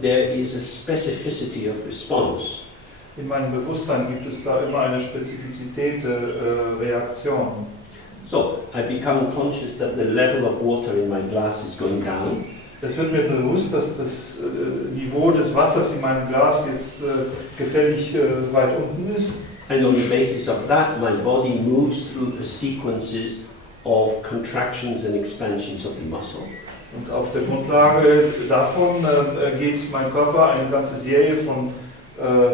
there is a specificity of response. In meinem Bewusstsein gibt es da immer eine Spezifizität der Reaktion. So I become conscious that the level of water in my glass is going down. Es wird mir bewusst, dass das Niveau des Wassers in meinem Glas jetzt gefällig weit unten ist. And on the basis of that, my body moves through the sequences of contractions and expansions of the muscle. Und auf der Grundlage davon geht mein Körper eine ganze Serie von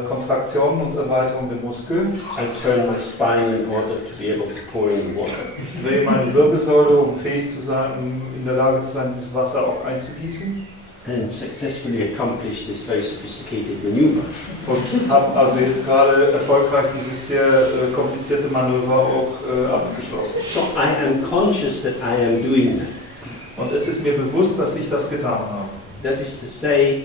Kontraktionen und Erweiterungen der Muskeln. I turn my spine in order to be able to pour in the water. Ich drehe meine Wirbelsäule, um fähig zu sein, um in der Lage zu sein, dieses Wasser auch einzugießen. And successfully accomplish this very sophisticated maneuver. Und habe also jetzt gerade erfolgreich dieses sehr komplizierte Manöver auch abgeschlossen. So I am conscious that I am doing that. Und es ist mir bewusst, dass ich das getan habe. That is to say,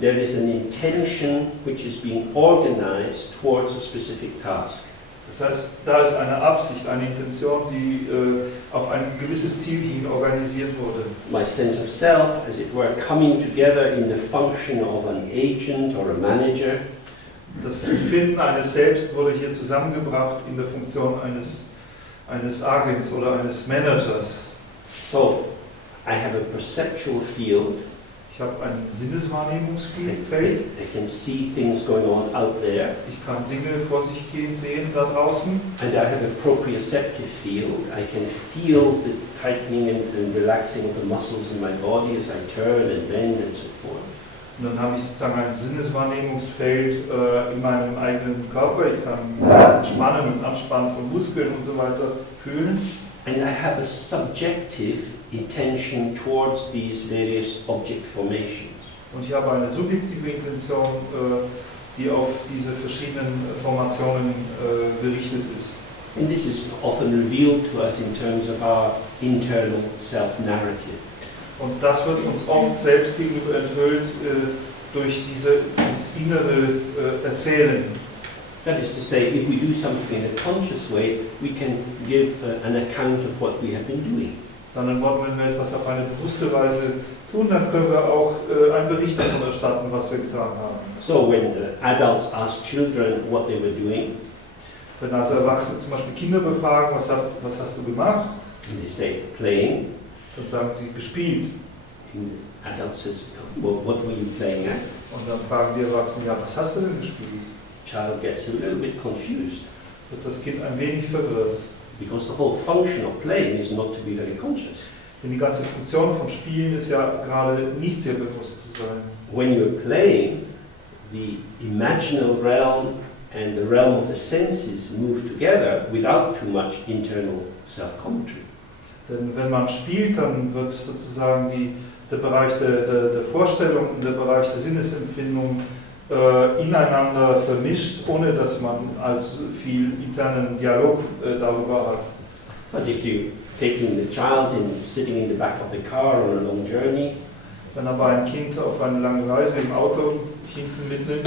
there is an intention which is being organized towards a specific task. Das heißt, da ist eine Absicht, eine Intention, die auf ein gewisses Ziel hin organisiert wurde. My sense of self, as it were, coming together in the function of an agent or a manager. Das Empfinden eines Selbst wurde hier zusammengebracht in der Funktion eines Agents oder eines Managers. So, I have a perceptual field. Ich habe ein Sinneswahrnehmungsfeld. I can see things going on out there. Ich kann Dinge vor sich gehen sehen da draußen. And I have a proprioceptive field. I can feel the tightening and relaxing of the muscles in my body as I turn and bend and so forth. Und dann habe ich sozusagen ein Sinneswahrnehmungsfeld in meinem eigenen Körper. Ich kann das Entspannen und Anspannen von Muskeln und so weiter fühlen. And I have a subjective intention towards these various object formations. Und ich habe eine subjektive Intention, die auf diese verschiedenen Formationen gerichtet ist. And this is often revealed to us in terms of our internal self-narrative. Und das wird uns oft selbst gegenüber enthüllt durch dieses innere Erzählen. That is to say, if we do something in a conscious way, we can give an account of what we have been doing. Dann wenn wir etwas auf eine bewusste Weise tun, dann können wir auch einen Bericht davon erstatten, was wir getan haben. So when adults ask children what they were doing, Wenn also Erwachsene zum Beispiel Kinder befragen, was hast du gemacht? and they say playing, Dann sagen sie gespielt. and adult says, well, what were you playing at? Und dann fragen die Erwachsenen, ja, was hast du denn gespielt? Child gets a little bit confused Wird das Kind ein wenig verwirrt. because the whole function of playing is not to be very conscious. Denn die ganze Funktion von Spielen ist ja gerade nicht sehr bewusst zu sein. When you're playing, the imaginal realm and the realm of the senses move together without too much internal self-commentary. Denn wenn man spielt, dann wird sozusagen der Bereich der Vorstellung und der Bereich der Sinnesempfindung ineinander vermischt, ohne dass man allzu viel internen Dialog darüber hat. But if you're taking the child and sitting in the back of the car on a long journey, Wenn aber ein Kind auf eine lange Reise im Auto hinten mitnimmt,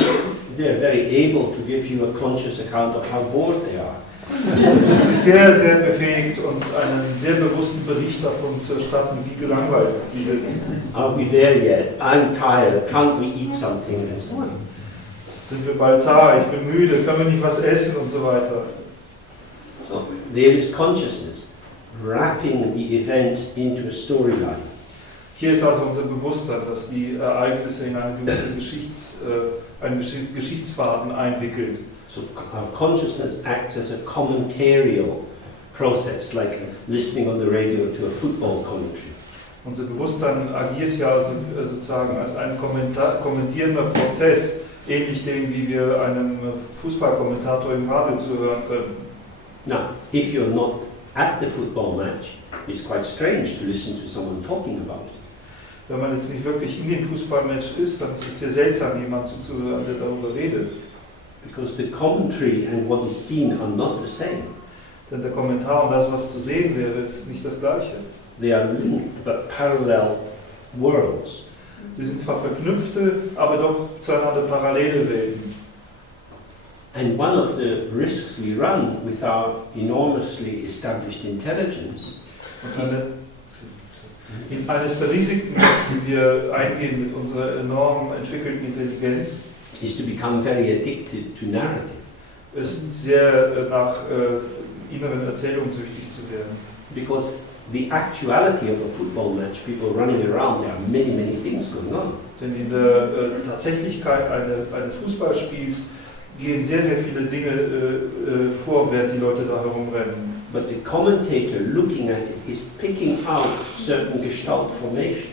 they're very able to give you a conscious account of how bored they are. sind sie sehr, sehr befähigt, uns einen sehr bewussten Bericht davon zu erstatten, wie gelangweilt sie sind. Are we there yet? I'm tired. Can't we eat something? And so on. Sind wir bald da? Ich bin müde, können wir nicht was essen und so weiter. So there is consciousness wrapping the events into a storyline. Hier ist also unser Bewusstsein, das die Ereignisse in eine gewisse einen Geschichtsfaden einwickelt. So our consciousness acts as a commentarial process, like listening on the radio to a football commentary. Unser Bewusstsein agiert ja also sozusagen als ein kommentierender Prozess, ähnlich dem, wie wir einem Fußballkommentator im Radio zuhören können. Now, if you're not at the football match, it's quite strange to listen to someone talking about it. Wenn man jetzt nicht wirklich in dem Fußballmatch ist, dann ist es sehr seltsam, jemand zuzuhören, der darüber redet. Because the commentary and what is seen are not the same. Denn der Kommentar und das, was zu sehen wäre, ist nicht das Gleiche. They are linked but parallel worlds. Sie sind zwar verknüpfte, aber doch zueinander parallele Welten. And one of the risks we run with our enormously established intelligence Eines der Risiken, die wir eingehen mit unserer enorm entwickelten Intelligenz, is to become very addicted to narrative. ist sehr nach inneren Erzählungen süchtig zu werden. Because the actuality of a football match, people running around, there are many, many things going on. Denn in der Tatsächlichkeit eines Fußballspiels gehen sehr, sehr viele Dinge vor, während die Leute da herumrennen. But the commentator looking at it is picking out certain gestalt formations.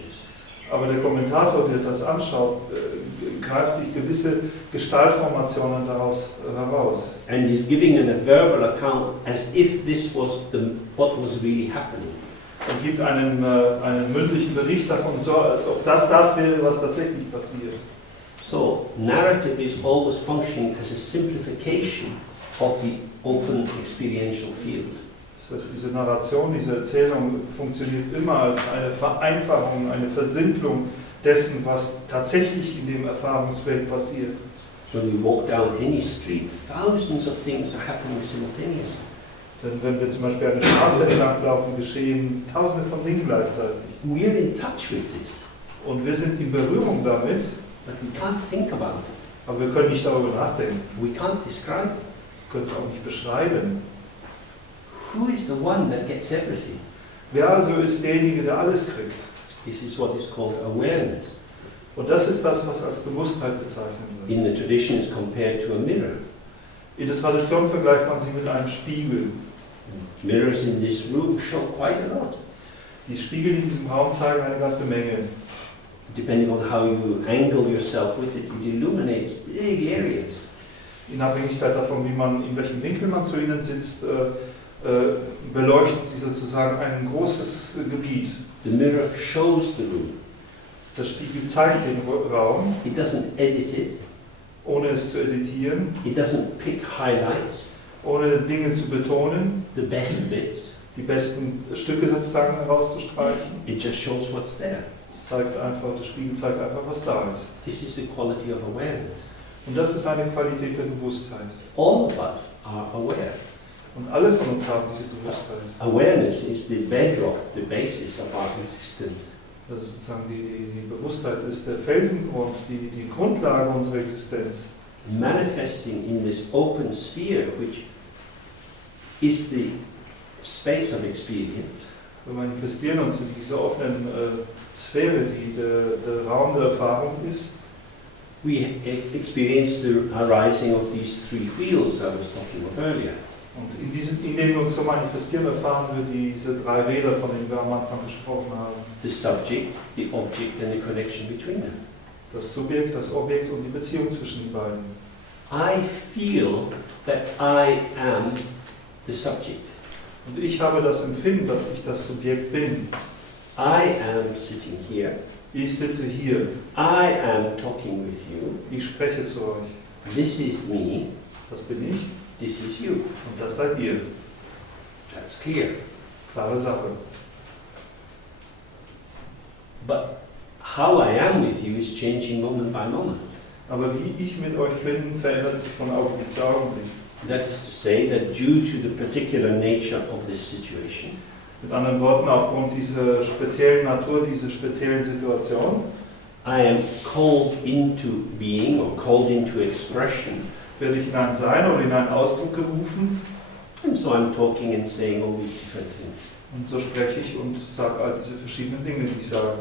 Aber der Kommentator, der das anschaut, greift sich gewisse Gestaltformationen daraus heraus. And is giving a verbal account as if this was what was really happening. Und gibt einen mündlichen Bericht davon, so als ob das wäre, was tatsächlich passiert. So narrative is always functioning as a simplification of the open experiential field. Das heißt, diese Narration, diese Erzählung funktioniert immer als eine Vereinfachung, eine Versimpelung dessen, was tatsächlich in dem Erfahrungsfeld passiert. When we walk down any street, thousands of things are happening simultaneously. Denn wenn wir zum Beispiel eine Straße entlang laufen, geschehen tausende von Dingen gleichzeitig. We're in touch with this, Und wir sind in Berührung damit, but we can't think about it. aber wir können nicht darüber nachdenken. We can't describe it. Wir können es auch nicht beschreiben. Who is the one that gets everything? Wer also ist derjenige, der alles kriegt? This is what is called awareness. Und das ist das, was als Bewusstheit bezeichnet wird. In the tradition is compared to a mirror. In der Tradition vergleicht man sie mit einem Spiegel. Mirrors in this room show quite a lot. Die Spiegel in diesem Raum zeigen eine ganze Menge. Depending on how you angle yourself with it, it illuminates big areas. In Abhängigkeit davon, in welchem Winkel man zu ihnen sitzt, beleuchtet sie sozusagen ein großes Gebiet. The mirror shows the room. Der Spiegel zeigt den Raum, It doesn't edit it. ohne es zu editieren, It doesn't pick highlights, ohne Dinge zu betonen, the best bits. die besten Stücke sozusagen herauszustreichen. It just shows what's there. Der Spiegel zeigt einfach, was da ist. This is the quality of awareness. Und das ist eine Qualität der Bewusstheit. All of us are aware. Und alle von uns haben diese Bewusstheit. Awareness is the bedrock, the basis of our existence. Das ist sozusagen die Bewusstheit ist der Felsengrund, die Grundlage unserer Existenz. Manifesting in this open sphere, which is the space of experience. Wir manifestieren uns in dieser offenen Sphäre, die der Raum der Erfahrung ist. We experience the arising of these three wheels I was talking of earlier. Und indem wir uns so manifestieren, erfahren wir diese 3 Räder, von denen wir am Anfang gesprochen haben. The subject, the object and the connection between them. Das Subjekt, das Objekt und die Beziehung zwischen den beiden. I feel that I am the subject. Und ich habe das Empfinden, dass ich das Subjekt bin. I am sitting here. Ich sitze hier. I am talking with you. Ich spreche zu euch. This is me. Das bin ich. This is you. Und das seid ihr. That's clear. Klare Sache. But how I am with you is changing moment by moment. Aber wie ich mit euch bin, verändert sich von Augenblick zu Augenblick. That is to say that due to the particular nature of this situation, Mit anderen Worten, aufgrund dieser speziellen Natur, dieser speziellen Situation, I am called into being or called into expression. werde ich in ein Sein oder in einen Ausdruck gerufen. And so I'm talking and saying all these different things. Und so spreche ich und sage all diese verschiedenen Dinge, die ich sage.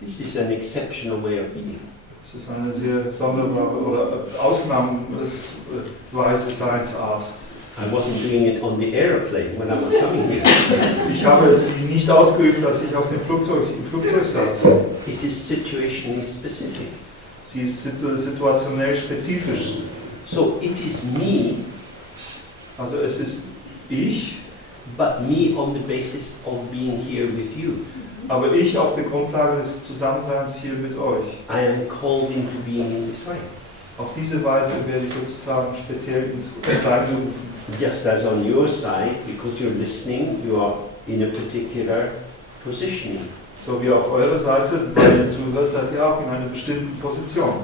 This is an exceptional way of being. Es ist eine sehr sonderbare oder ausnahmsweise Seinsart. I wasn't doing it on the airplane when I was coming here. Ich habe sie nicht ausgeübt, als ich auf dem im Flugzeug saß. It is situationally specific. Sie ist situationell spezifisch. So it is me, Also es ist ich, but me on the basis of being here with you. aber ich auf der Grundlage des Zusammenseins hier mit euch. I am called into being in this way. Auf diese Weise werde ich sozusagen speziell ins Sein gerufen. Just as on your side, because you're listening, you are in a particular positioning. So wie auf eurer Seite, weil ihr zuhört, seid ihr auch in einer bestimmten Position.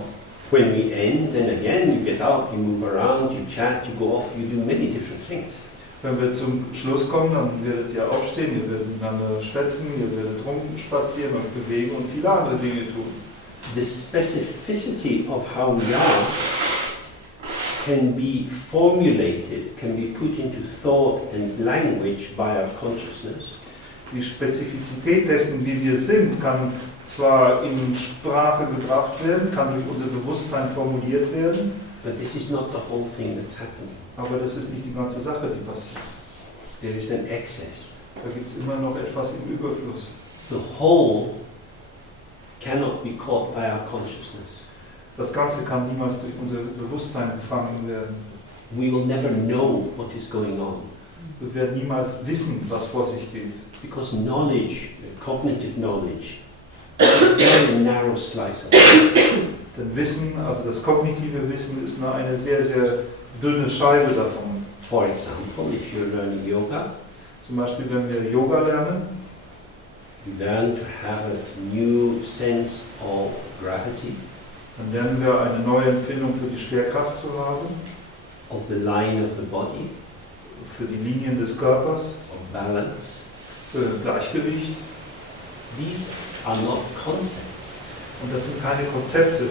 When we end, then again you get up, you move around, you chat, you go off, you do many different things. Wenn wir zum Schluss kommen, dann werdet ihr aufstehen, ihr werdet miteinander schwätzen, ihr werdet rumspazieren und bewegen und viele andere Dinge tun. The specificity of how we are can be formulated, can be put into thought and language by our consciousness. Die Spezifizität dessen, wie wir sind, kann zwar in Sprache gebracht werden, kann durch unser Bewusstsein formuliert werden, But this is not the whole thing that's happening. aber das ist nicht die ganze Sache, die passiert. There is an excess. Da gibt es immer noch etwas im Überfluss. The whole cannot be caught by our consciousness. Das Ganze kann niemals durch unser Bewusstsein gefangen werden. We will never know what is going on. Wir werden niemals wissen, was vor sich geht. Because knowledge, cognitive knowledge, is a very narrow slice of it. Denn Wissen, also das kognitive Wissen, ist nur eine sehr, sehr dünne Scheibe davon. For example, if you're learning yoga, Zum Beispiel, wenn wir Yoga lernen, you learn to have a new sense of gravity, dann lernen wir eine neue Empfindung für die Schwerkraft zu haben, of the line of the body, für die Linien des Körpers, of balance. für Gleichgewicht. These are not concepts. Und das sind keine Konzepte.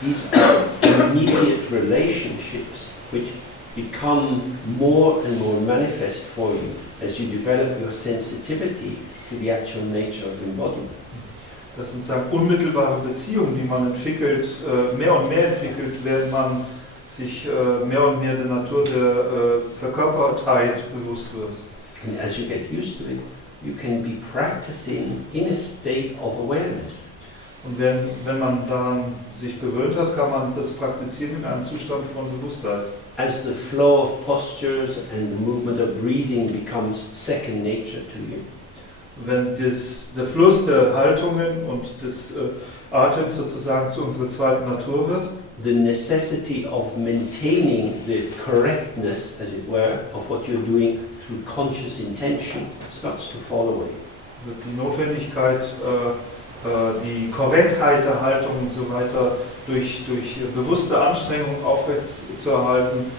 These are immediate relationships which become more and more manifest for you as you develop your sensitivity to the actual nature of embodiment. Das sind sozusagen unmittelbare Beziehungen, die man entwickelt, mehr und mehr entwickelt, während man sich mehr und mehr der Natur der Verkörpertheit bewusst wird. And as you get used to it, you can be practicing in a state of awareness. Und wenn man daran sich gewöhnt hat, kann man das praktizieren in einem Zustand von Bewusstheit. As the flow of postures and the movement of breathing becomes second nature to you, Wenn der Fluss der Haltungen und des Atems sozusagen zu unserer zweiten Natur wird, the necessity of maintaining the correctness, as it were, of what you're doing through conscious intention starts to fall away. wird die Notwendigkeit, die Korrektheit der Haltung und so weiter durch bewusste Anstrengung aufrechtzuerhalten,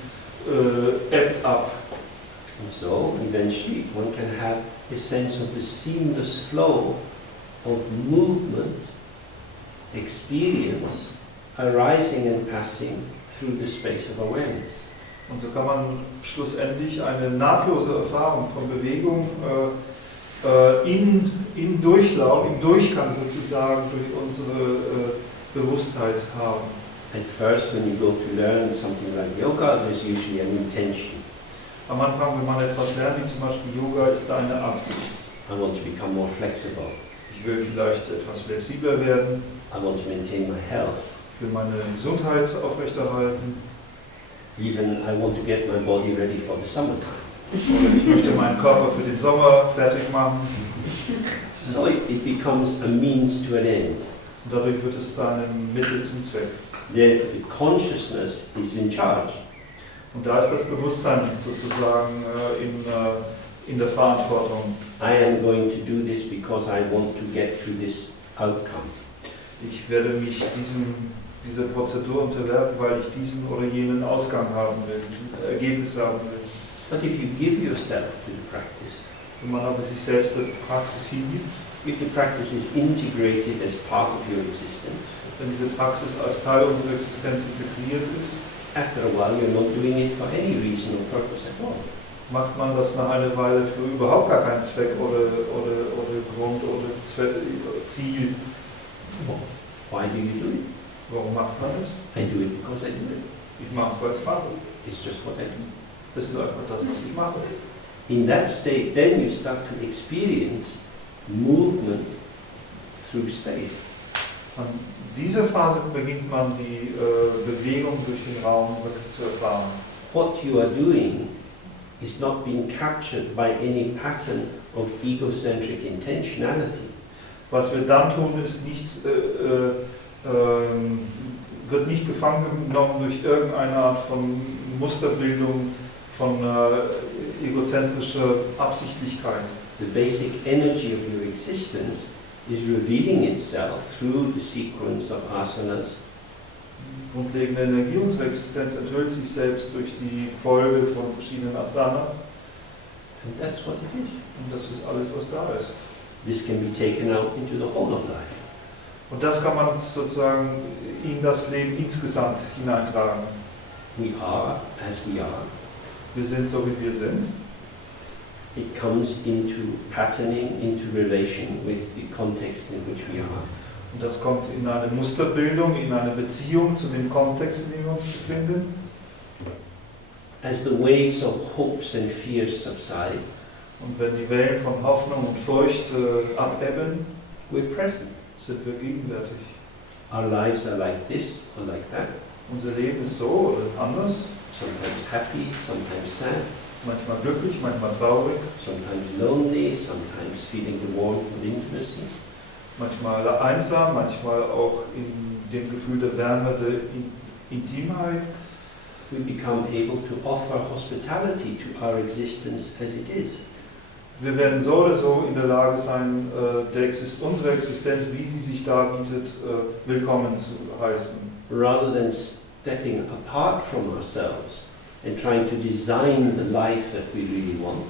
ebbt ab. And so, eventually, one can have a sense of the seamless flow of movement, experience, arising and passing through the space of awareness. Und so kann man schlussendlich eine nahtlose Erfahrung von Bewegung im Durchlauf, im Durchgang sozusagen durch unsere Bewusstheit haben. At first, when you go to learn something like yoga, there's usually an intention. Am Anfang, wenn man etwas lernt, wie zum Beispiel Yoga, ist da eine Absicht. I want to become more flexible. Ich will vielleicht etwas flexibler werden. I want to maintain my health. Ich will meine Gesundheit aufrechterhalten. Even I want to get my body ready for the summertime. Oder ich möchte meinen Körper für den Sommer fertig machen. So it becomes a means to an end. Und dadurch wird es zu einem Mittel zum Zweck. The consciousness is in charge. Und da ist das Bewusstsein sozusagen in der Verantwortung. I am going to do this because I want to get to this outcome. Ich werde mich dieser Prozedur unterwerfen, weil ich diesen oder jenen Ausgang haben will, Ergebnis haben will. But if you give yourself to the practice, Wenn man aber sich selbst der Praxis hingibt, if the practice is integrated as part of your existence, wenn diese Praxis als Teil unserer Existenz integriert ist, after a while you're not doing it for any reason or purpose at all. macht man das nach einer Weile für überhaupt gar keinen Zweck oder Grund oder Ziel. Why do you do it? Warum macht man es? I do it because I do it. Ich mache es, weil ich es mache. It's just what I do. Das ist einfach das, was ich mache. In that state, then you start to experience movement through space. An dieser Phase beginnt man die Bewegung durch den Raum wirklich zu erfahren. What you are doing is not being captured by any pattern of egocentric intentionality. Was wir dann tun, ist wird nicht gefangen genommen durch irgendeine Art von Musterbildung, von egozentrischer Absichtlichkeit. The basic energy of your existence is revealing itself through the sequence of asanas. Die grundlegende Energie unserer Existenz enthüllt sich selbst durch die Folge von verschiedenen Asanas. And that's what it is. Und das ist alles, was da ist. This can be taken out into the whole of life. Und das kann man sozusagen in das Leben insgesamt hineintragen. We are as we are. Wir sind so, wie wir sind. It comes into patterning, into relation with the context in which we are. Und das kommt in eine Musterbildung, in eine Beziehung zu dem Kontext, in dem wir uns befinden. As the waves of hopes and fears subside, Und wenn die Wellen von Hoffnung und Furcht abebben, we're present. sind wir gegenwärtig. Our lives are like this or like that. Unser Leben ist so oder anders. Sometimes happy, sometimes sad, Manchmal glücklich, manchmal traurig. sometimes lonely, sometimes feeling the warmth of intimacy. Manchmal einsam, manchmal auch in dem Gefühl der Wärme, der Intimheit. We become able to offer hospitality to our existence as it is. Wir werden so oder so in der Lage sein, unsere Existenz, wie sie sich darbietet, willkommen zu heißen. Rather than stepping apart from ourselves and trying to design the life that we really want,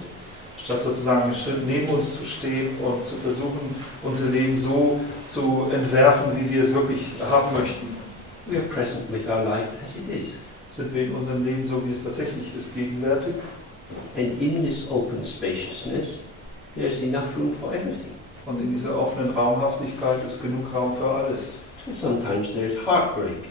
Statt sozusagen einen Schritt neben uns zu stehen und zu versuchen, unser Leben so zu entwerfen, wie wir es wirklich haben möchten, we are present with our life as it is. sind wir in unserem Leben so, wie es tatsächlich ist, gegenwärtig. And in this open spaciousness, there's enough room for everything. Und in dieser offenen Raumhaftigkeit ist genug Raum für alles. So sometimes there is heartbreak.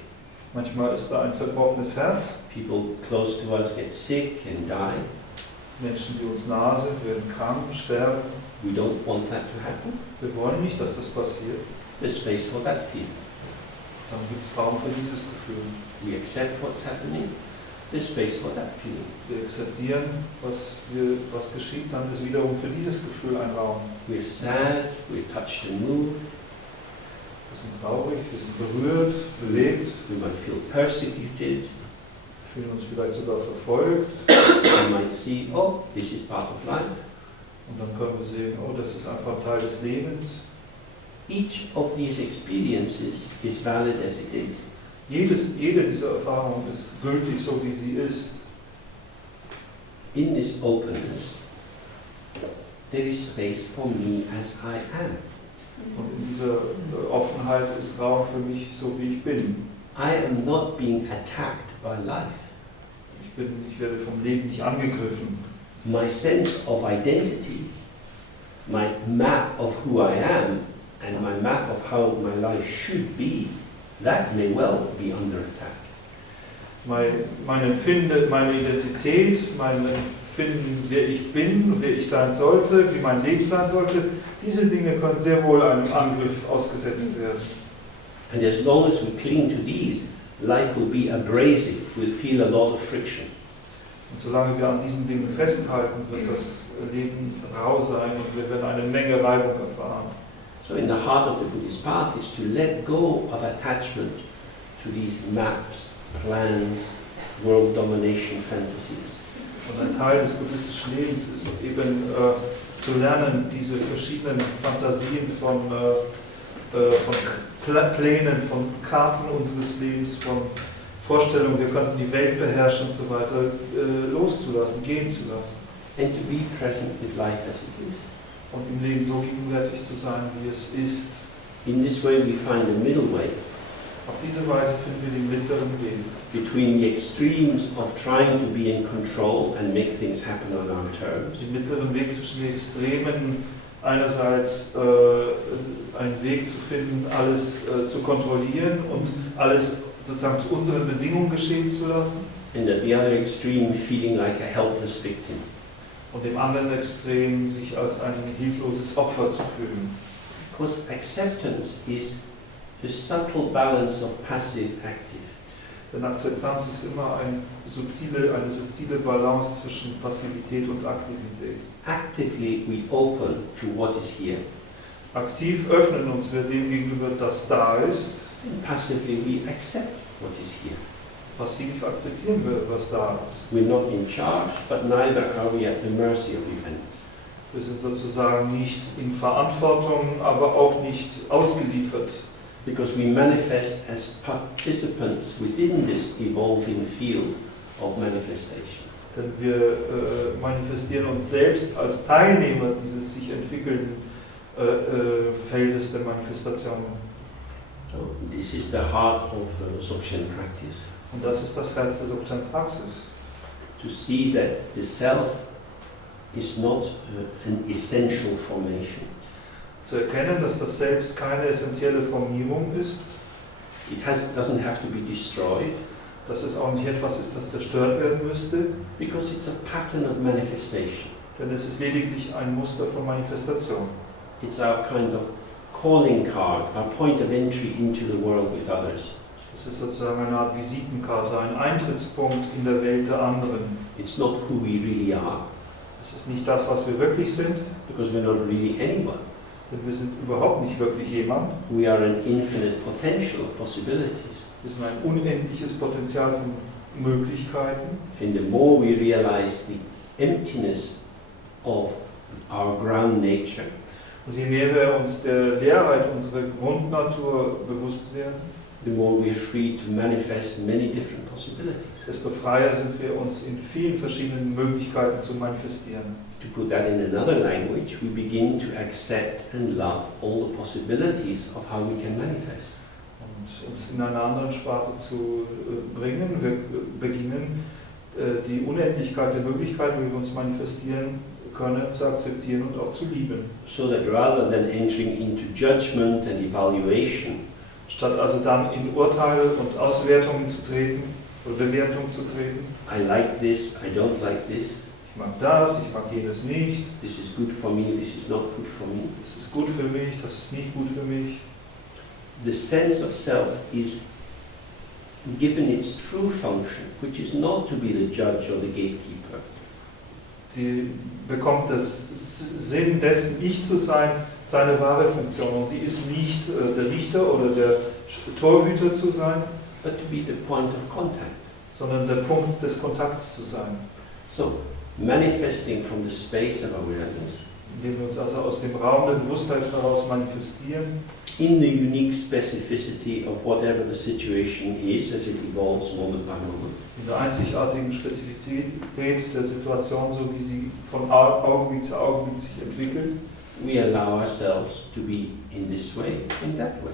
Manchmal ist da ein zerbrochenes Herz. People close to us get sick and die. Menschen, die uns nahe sind, werden krank, sterben. We don't want that to happen. Wir wollen nicht, dass das passiert. There's space for that feeling. Dann gibt es Raum für dieses Gefühl. We accept what's happening. There's space for that feeling. Wir akzeptieren, was geschieht, dann ist wiederum für dieses Gefühl ein Raum. We're sad, we're touched and moved. Wir sind traurig, wir sind berührt, bewegt, We might feel persecuted. fühlen uns vielleicht sogar verfolgt. We might see, oh, this is part of life. Und dann können wir sehen, oh, das ist einfach Teil des Lebens. Each of these experiences is valid as it is. Jede dieser Erfahrungen ist gültig, so wie sie ist. In this openness, there is space for me as I am. Und in dieser Offenheit ist Raum für mich, so wie ich bin. I am not being attacked by life. Ich werde vom Leben nicht angegriffen. My sense of identity, my map of who I am, and my map of how my life should be, that may well be under attack. Mein Empfinden, meine Identität, mein finden, wer ich bin, wer ich sein sollte, wie mein Leben sein sollte, diese Dinge können sehr wohl einem Angriff ausgesetzt werden. And as long as we cling to these, life will be abrasive, we'll feel a lot of friction. Und solange wir an diesen Dingen festhalten, wird das Leben rau sein und wir werden eine Menge Reibung erfahren. So in the heart of the Buddhist path is to let go of attachment to these maps, plans, world domination fantasies. Und ein Teil des buddhistischen Lebens ist eben zu lernen, diese verschiedenen Fantasien von Plänen, von Karten unseres Lebens, von Vorstellungen, wir könnten die Welt beherrschen und so weiter, loszulassen, gehen zu lassen. And to be present with life as it is. Und im Leben so gegenwärtig zu sein, wie es ist. In this way we find a middle way Auf diese Weise finden wir den mittleren Weg. between the extremes of trying to be in control and make things happen on our terms, Den mittleren Weg zwischen den Extremen, einerseits einen Weg zu finden, alles zu kontrollieren und alles sozusagen zu unseren Bedingungen geschehen zu lassen. and at the other extreme feeling like a helpless victim. Und dem anderen Extrem sich als ein hilfloses Opfer zu fühlen. Because acceptance is the subtle balance of passive-active. Denn Akzeptanz ist immer eine subtile Balance zwischen Passivität und Aktivität. Actively we open to what is here, Aktiv öffnen uns wir dem gegenüber, das da ist. and passively we accept what is here. Passiv akzeptieren wir, was da ist. We're not in charge, but neither are we at the mercy of events. Wir sind sozusagen nicht in Verantwortung, aber auch nicht ausgeliefert. Because we manifest as participants within this evolving field of manifestation. Denn wir manifestieren uns selbst als Teilnehmer dieses sich entwickelnden Feldes der Manifestation. So this is the heart of Dzogchen practice. Und das ist das Herz der Dzogchen-Praxis. To see that the self is not an essential formation. Zu erkennen, dass das Selbst keine essentielle Formierung ist, It doesn't have to be destroyed, dass es auch nicht etwas ist, das zerstört werden müsste, because it's a pattern of manifestation. denn es ist lediglich ein Muster von Manifestation. It's our kind of calling card, our point of entry into the world with others. Es ist sozusagen eine Art Visitenkarte, ein Eintrittspunkt in der Welt der anderen. It's not who we really are, Es ist nicht das, was wir wirklich sind, because we're not really anyone. denn wir sind überhaupt nicht wirklich jemand. We are an infinite potential of possibilities. Wir sind ein unendliches Potenzial von Möglichkeiten. And the more we realize the emptiness of our ground nature, Und je mehr wir uns der Leerheit unserer Grundnatur bewusst werden, the more we are free to manifest many different possibilities. desto freier sind wir, uns in vielen verschiedenen Möglichkeiten zu manifestieren. To put that in another language, we begin to accept and love all the possibilities of how we can manifest. Und uns in einer anderen Sprache zu bringen, wir beginnen die Unendlichkeit der Möglichkeiten, wie wir uns manifestieren können, zu akzeptieren und auch zu lieben. So that rather than entering into judgment and evaluation, Statt also dann in Urteile und Auswertungen zu treten oder Bewertungen zu treten, I like this, I don't like this, ich mag das, ich mag jenes nicht, this is good for me, this is not good for me. das ist gut für mich, das ist nicht gut für mich. The sense of self is given its true function, which is not to be the judge or the gatekeeper. Die bekommt das Sinn dessen, ich zu sein, seine wahre Funktion. Und die ist nicht der Richter oder der Torhüter zu sein, but to be the point of contact. sondern der Punkt des Kontakts zu sein. So, manifesting from the space of awareness, Indem wir uns also aus dem Raum der Bewusstheit heraus manifestieren, in the unique specificity of whatever the situation is as it evolves moment by moment. in der einzigartigen Spezifität der Situation, so wie sie von Augenblick zu Augenblick sich entwickelt, We allow ourselves to be in this way, in that way.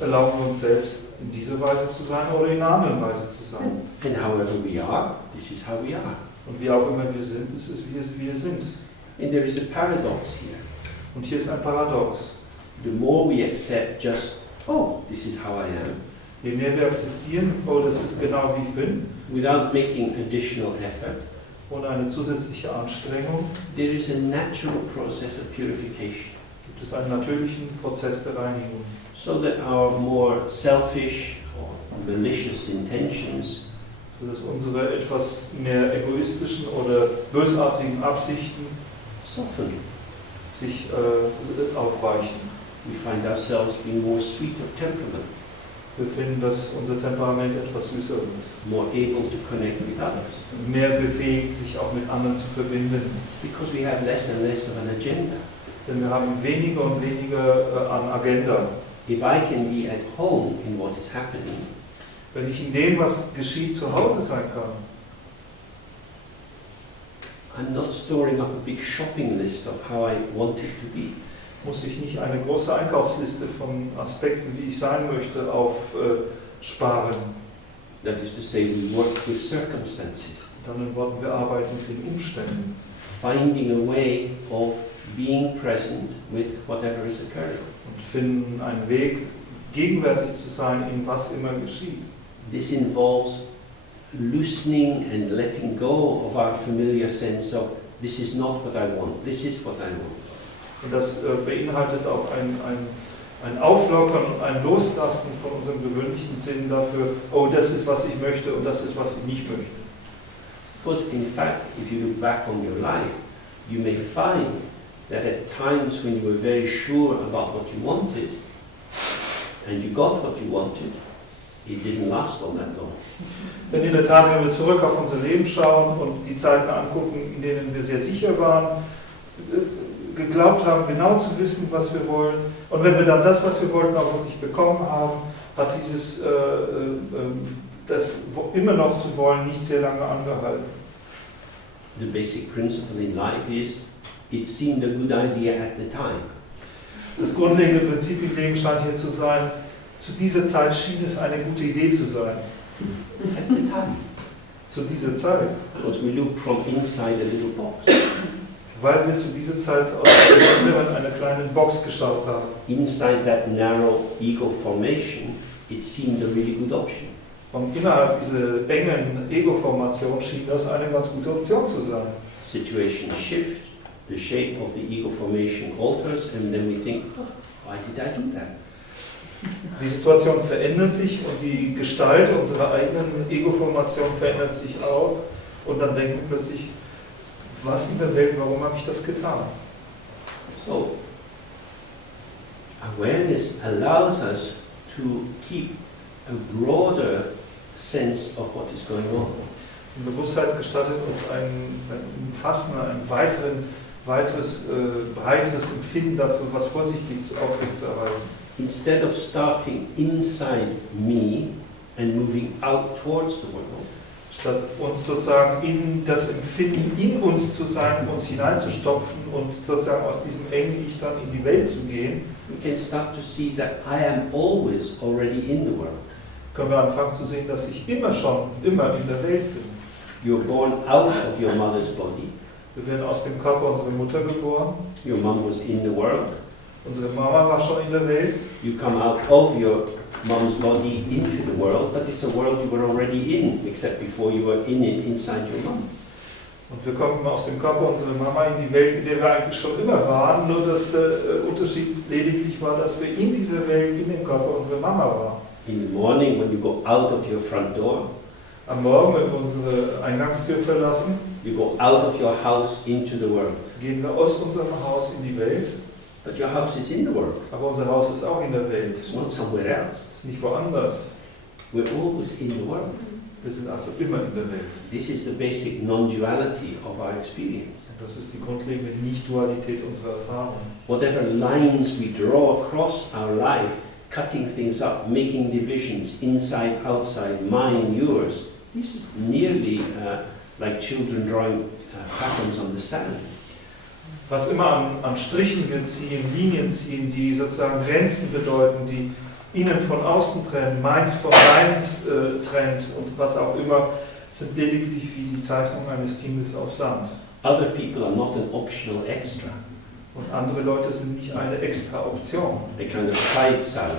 erlauben wir uns selbst in dieser Weise zu sein oder in einer anderen Weise zu sein. And however we are, this is how we are. Und wie auch immer wir sind, ist es, wie wir sind. And there is a paradox here. Und hier ist ein Paradox. The more we accept just, oh, this is how I am, Je mehr wir akzeptieren, oh, das ist genau wie ich bin, without making additional effort, ohne eine zusätzliche Anstrengung, there is a natural process of purification. gibt es einen natürlichen Prozess der Reinigung. So that our more selfish or malicious intentions Sodass unsere etwas mehr egoistischen oder bösartigen Absichten soften. sich aufweichen. We find ourselves being more sweet of temperament, Wir finden, dass unser Temperament etwas süßer wird. more able to connect with others, Mehr befähigt, sich auch mit anderen zu verbinden. because we have less and less of an agenda. Denn wir haben weniger und weniger an Agenda. If I can be at home in what is happening, Wenn ich in dem, was geschieht, zu Hause sein kann, I'm not storing up a big shopping list of how I want it to be. muss ich nicht eine große Einkaufsliste von Aspekten, wie ich sein möchte, aufsparen. That is to say, we work with circumstances, Mit anderen Worten, wir arbeiten mit den Umständen. finding a way of being present with whatever is occurring. Und finden einen Weg, gegenwärtig zu sein, in was immer geschieht. This involves loosening and letting go of our familiar sense of this is not what I want, this is what I want. Und das beinhaltet auch ein Auflockern und ein Loslassen von unserem gewöhnlichen Sinn dafür, oh, das ist, was ich möchte und das ist, was ich nicht möchte. Because in fact, if you look back on your life, you may find that at times when you were very sure about what you wanted, and you got what you wanted, it didn't last all that long. Denn in der Tat, wenn wir zurück auf unser Leben schauen und die Zeiten angucken, in denen wir sehr sicher waren, geglaubt haben, genau zu wissen, was wir wollen, und wenn wir dann das, was wir wollten, auch wirklich bekommen haben, hat dieses das immer noch zu wollen nicht sehr lange angehalten. The basic principle in life is, it seemed a good idea at the time. Das grundlegende Prinzip im Leben scheint hier zu sein, zu dieser Zeit schien es eine gute Idee zu sein. At the time. Zu dieser Zeit. Because we look from inside a little box. Weil wir zu dieser Zeit aus dem Inneren einer kleinen Box geschaut haben. Inside that narrow ego formation, it seemed a really good option. Und innerhalb dieser engen Ego-Formation schien das eine ganz gute Option zu sein. Situations shift, the shape of the ego formation alters, and then we think, oh, why did I do that? Die Situation verändert sich und die Gestalt unserer eigenen Ego-Formation verändert sich auch. Und dann denken wir plötzlich, was in der Welt, warum habe ich das getan? So, awareness allows us to keep a broader sense of what is going on. Die Bewusstheit gestattet uns ein umfassender, ein weiteres, breiteres Empfinden dafür, was vor sich liegt, aufrechtzuerhalten. Instead of starting inside me and moving out towards the world, Statt uns sozusagen in das Empfinden in uns zu sein, uns hineinzustopfen und sozusagen aus diesem engen Ich dann in die Welt zu gehen, we can start to see that I am always already in the world. können wir anfangen zu sehen, dass ich immer in der Welt bin. You're born out of your mother's body. Wir werden aus dem Körper unserer Mutter geboren. Your mom was in the world. Unsere Mama war schon in der Welt. You come out of your mom's body into the world, but it's a world you were already in, except before you were in it inside your mom. Und wir kommen aus dem Körper unserer Mama in die Welt, in der wir eigentlich schon immer waren, nur dass der Unterschied lediglich war, dass wir in dieser Welt, in dem Körper unserer Mama waren. In the morning, when you go out of your front door, Am Morgen, wenn wir unsere Eingangstür verlassen, you go out of your house into the world. gehen wir aus unserem Haus in die Welt, But your house is in the world. aber unser Haus ist auch in der Welt. It's not somewhere else. Es ist nicht woanders. We're always in the world. Wir sind also immer in der Welt. This is the basic non-duality of our experience. Und das ist die grundlegende Nicht-Dualität unserer Erfahrung. Whatever lines we draw across our life, cutting things up, making divisions, inside, outside, mine, yours, this is nearly like children drawing patterns on the sand. Was immer an Strichen wir ziehen, Linien ziehen, die sozusagen Grenzen bedeuten, die innen von außen trennen, meins von deins trennt und was auch immer, sind lediglich wie die Zeichnung eines Kindes auf Sand. Other people are not an optional extra. Und andere Leute sind nicht eine extra Option, A kind of side salad.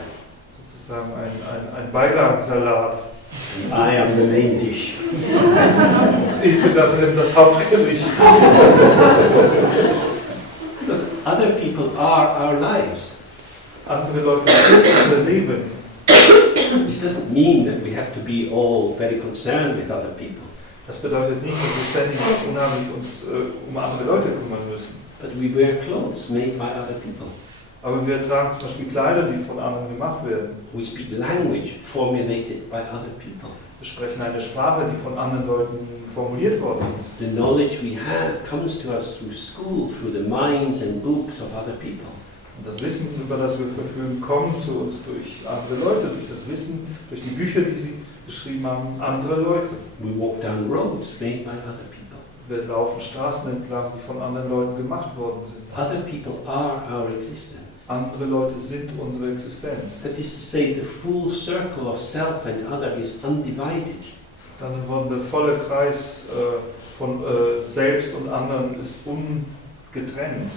sozusagen ein Beilagsalat. And I am the main dish. Ich bin da drin das Hauptgericht. Other people are our lives. Andere Leute sind unser Leben. This doesn't mean that we have to be all very concerned with other people. Das bedeutet nicht, dass wir ständig unheimlich uns um andere Leute kümmern müssen. But we wear clothes made by other people. Aber wir tragen zum Beispiel Kleider, die von anderen gemacht werden. We speak language formulated by other people. Wir sprechen eine Sprache, die von anderen Leuten formuliert worden ist. The knowledge we have comes to us through school, through the minds and books of other people. Und das Wissen, über das wir verfügen, kommt zu uns durch andere Leute, durch das Wissen, durch die Bücher, die sie geschrieben haben, andere Leute. We walk down roads made by other people. Wir laufen Straßen entlang, die von anderen Leuten gemacht worden sind. Other people are our existence. Andere Leute sind unsere Existenz. That is to say, the full circle of self and other is undivided. Dann wurde der volle Kreis von Selbst und anderen ist ungetrennt.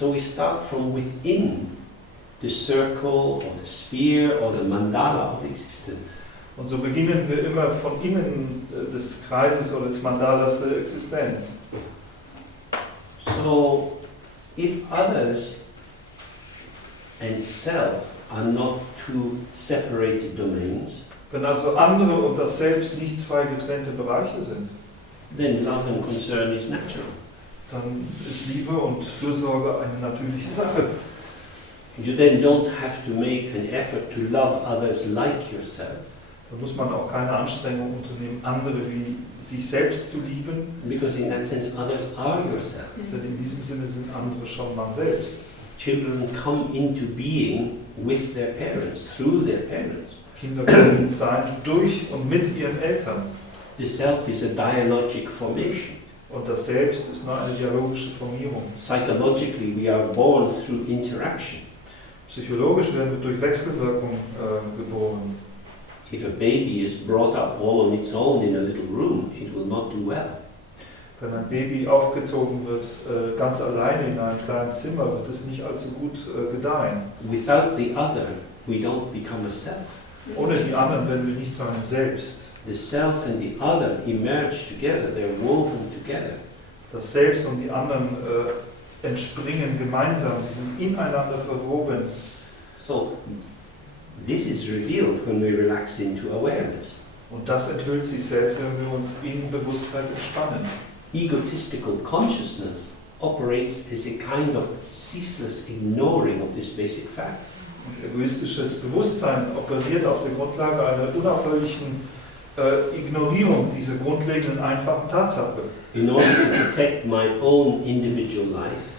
So we start from within the circle or the sphere or the mandala of existence. Und so beginnen wir immer von innen des Kreises oder des Mandalas der Existenz. So, if others and self are not two separated domains, Wenn also andere und das Selbst nicht zwei getrennte Bereiche sind, then love and concern is natural. dann ist Liebe und Fürsorge eine natürliche Sache. You then don't have to make an effort to love others like yourself, Da muss man auch keine Anstrengung unternehmen, andere wie sich selbst zu lieben, because in that sense others are yourself. denn in diesem Sinne sind andere schon man selbst. Children come into being with their parents, through their parents. Kinder können sein durch und mit ihren Eltern. The self is a dialogic formation. Und das Selbst ist nur eine dialogische Formierung. Psychologically, we are born through interaction. Psychologisch werden wir durch Wechselwirkung geboren. If a baby is brought up all on its own in a little room, it will not do well. Wenn ein Baby aufgezogen wird, ganz alleine in einem kleinen Zimmer, wird es nicht allzu gut gedeihen. Without the other, we don't become a self. Ohne die anderen werden wir nicht zu einem Selbst. The self and the other emerge together, they're woven together. Das Selbst und die anderen entspringen gemeinsam, sie sind ineinander verwoben. So, this is revealed when we relax into awareness. Und das enthüllt sich selbst, wenn wir uns in Bewusstheit entspannen. Egotistical consciousness operates as a kind of ceaseless ignoring of this basic fact. Und egoistisches Bewusstsein operiert auf der Grundlage einer unaufhörlichen Ignorierung dieser grundlegenden, einfachen Tatsache. In order to protect my own individual life,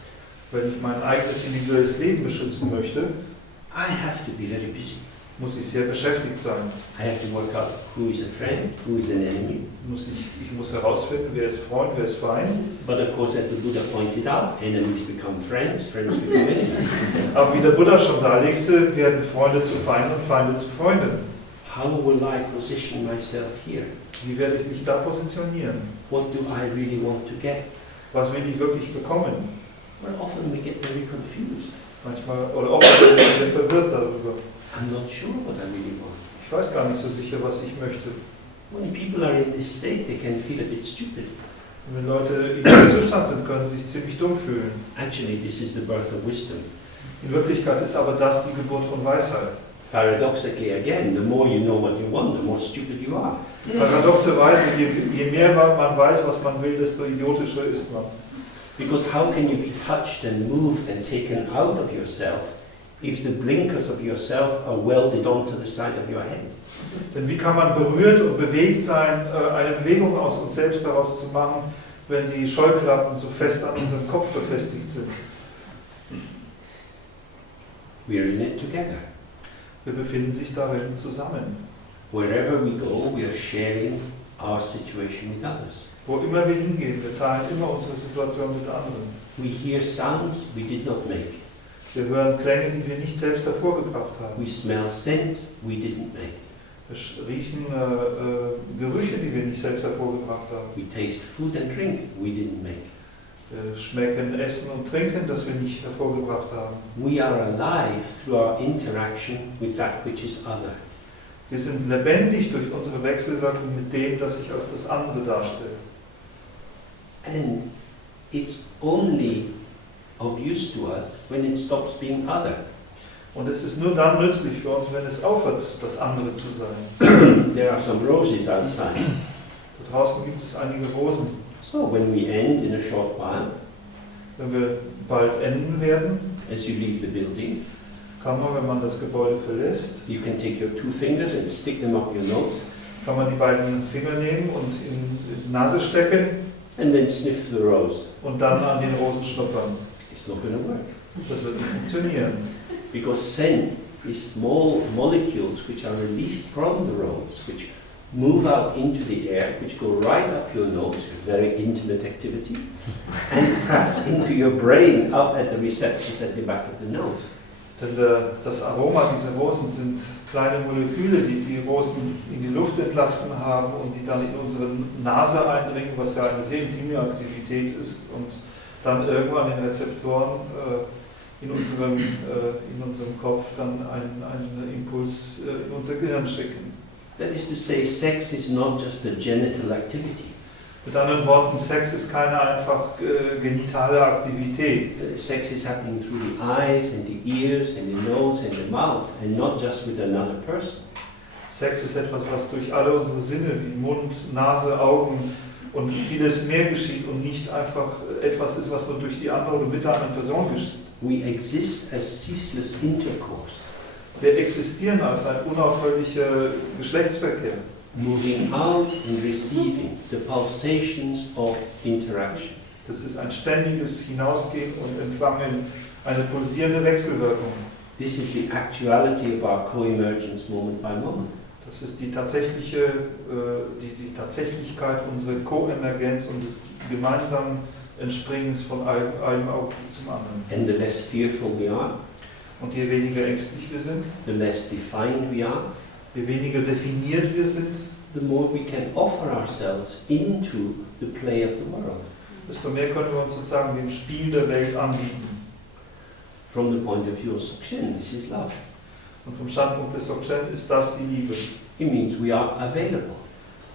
Wenn ich mein eigenes individuelles Leben beschützen möchte, I have to be very busy. muss ich sehr beschäftigt sein. I have to work out who is a friend, who is an enemy. Ich muss herausfinden, wer ist Freund, wer ist Feind. But of course, as the Buddha pointed out, enemies become friends, friends become enemies. Aber wie der Buddha schon darlegte, werden Freunde zu Feinden und Feinde zu Freunden. How will I position myself here? Wie werde ich mich da positionieren? What do I really want to get? Was will ich wirklich bekommen? Well, often we get very confused. Manchmal, oder oft bin ich sehr verwirrt darüber. I'm not sure what I really want. Ich weiß gar nicht so sicher, was ich möchte. When people are in this state, they can feel a bit stupid. Und wenn Leute in diesem Zustand sind, können sie sich ziemlich dumm fühlen. Actually, this is the birth of wisdom. In Wirklichkeit ist aber das die Geburt von Weisheit. Paradoxically, again, the more you know what you want, the more stupid you are. Paradoxerweise, je mehr man weiß, was man will, desto idiotischer ist man. Because how can you be touched and moved and taken out of yourself if the blinkers of yourself are welded onto the side of your head? Denn wie kann man berührt und bewegt sein, eine Bewegung aus uns selbst daraus zu machen, wenn die Scheuklappen so fest an unserem Kopf befestigt sind? We're in it together. Wir befinden sich darin zusammen. Wherever we go, we are sharing our situation with others. Wo immer wir hingehen, wir teilen immer unsere Situation mit anderen. We hear sounds we did not make. Wir hören Klänge, die wir nicht selbst hervorgebracht haben. We smell scents we didn't make. Wir riechen Gerüche, die wir nicht selbst hervorgebracht haben. We taste food and drink we didn't make. Wir schmecken Essen und Trinken, das wir nicht hervorgebracht haben. We are alive through our interaction with that which is other. Wir sind lebendig durch unsere Wechselwirkung mit dem, das sich als das andere darstellt. And it's only of use to us when it stops being other. Und es ist nur dann nützlich für uns, wenn es aufhört, das andere zu sein. There are some roses outside. Da draußen gibt es einige Rosen. So when we end in a short while, Wenn wir bald enden werden, as you leave the building, kann man, wenn man das Gebäude verlässt, you can take your 2 fingers and stick them up your nose kann man die beiden Finger nehmen und in die Nase stecken and then sniff the rose. und dann an den Rosen schnuppern. It's not going to work. Das wird nicht funktionieren. Because scent is small molecules which are released from the rose, which move out into the air, which go right up your nose, very intimate activity, and pass into your brain up at the receptors at the back of the nose. Denn das Aroma dieser Rosen sind kleine Moleküle, die die Rosen in die Luft entlassen haben und die dann in unsere Nase eindringen, was ja eine sehr intime Aktivität ist und dann irgendwann in Rezeptoren in unserem Kopf dann einen Impuls in unser Gehirn schicken. That is to say, sex is not just a genital activity. Mit anderen Worten, Sex ist keine einfach genitale Aktivität. Sex is happening through the eyes and the ears and the nose and the mouth, and not just with another person. Sex ist etwas, was durch alle unsere Sinne wie Mund, Nase, Augen und vieles mehr geschieht und nicht einfach etwas ist, was nur durch die andere oder mit der anderen Person geschieht. We exist as ceaseless intercourse, Wir existieren als ein unaufhörlicher Geschlechtsverkehr, moving out and receiving the pulsations of interaction. Das ist ein ständiges Hinausgehen und Empfangen, eine pulsierende Wechselwirkung. This is the actuality of our co-emergence moment by moment. Das ist die Tatsächlichkeit unserer Koemergenz und des gemeinsamen Entspringens von einem Augenblick zum anderen. And the less fearful we are, Und je weniger ängstlich wir sind, the less defined we are, je weniger definiert wir sind, the more we can offer ourselves into the play of the world. desto mehr können wir uns sozusagen dem Spiel der Welt anbieten. From the point of view of Dzogchen, this is love. Und vom Standpunkt des Dzogchen ist das die Liebe. It means we are available.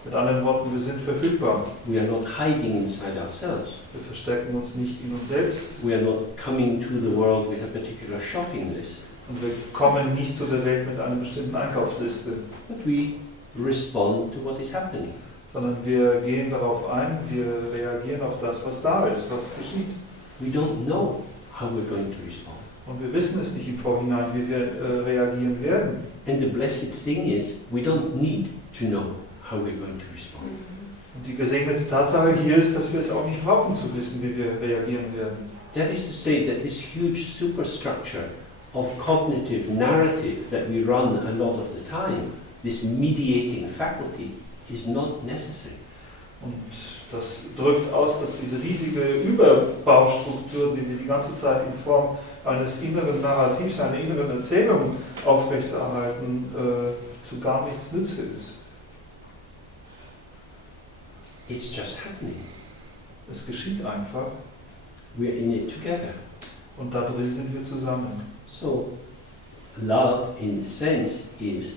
Mit anderen Worten, wir sind verfügbar. We are not hiding inside ourselves. Wir verstecken uns nicht in uns selbst We are not coming to the world with a particular shopping list. und wir kommen nicht zu der Welt mit einer bestimmten Einkaufsliste, But we respond to what is happening. sondern wir gehen darauf ein, wir reagieren auf das, was da ist, was geschieht. We don't know how we're going to respond. Und wir wissen es nicht im Vorhinein, wie wir reagieren werden. And the blessed thing is, we don't need to know how we're going to respond. Und die gesegnete Tatsache hier ist, dass wir es auch nicht brauchen zu wissen, wie wir reagieren werden. That is to say that this huge superstructure of cognitive narrative that we run a lot of the time, this mediating faculty, is not necessary. Und das drückt aus, dass diese riesige Überbaustruktur, die wir die ganze Zeit in Form eines inneren Narrativs, einer inneren Erzählung aufrechterhalten, zu gar nichts nütze ist. It's just happening. Es geschieht einfach We're in it together. und da drin sind wir zusammen. So, love in sense is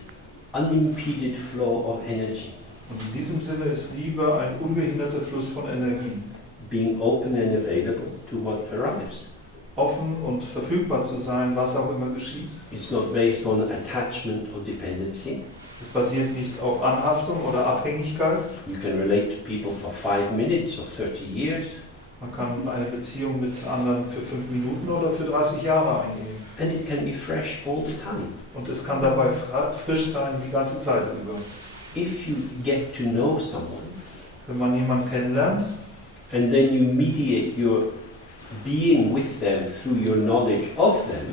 unimpeded flow of energy, Und in diesem Sinne ist Liebe ein ungehinderter Fluss von Energie. being open and available to what arrives. Offen und verfügbar zu sein, was auch immer geschieht. It's not based on attachment or dependency. Es basiert nicht auf Anhaftung oder Abhängigkeit. You can relate to people for 5 minutes or 30 years, Man kann eine Beziehung mit anderen für 5 Minuten oder für 30 Jahre eingehen. and it can be fresh all the time. Und es kann dabei frisch sein die ganze Zeit über. If you get to know someone Wenn man jemanden kennenlernt and then you mediate your being with them through your knowledge of them,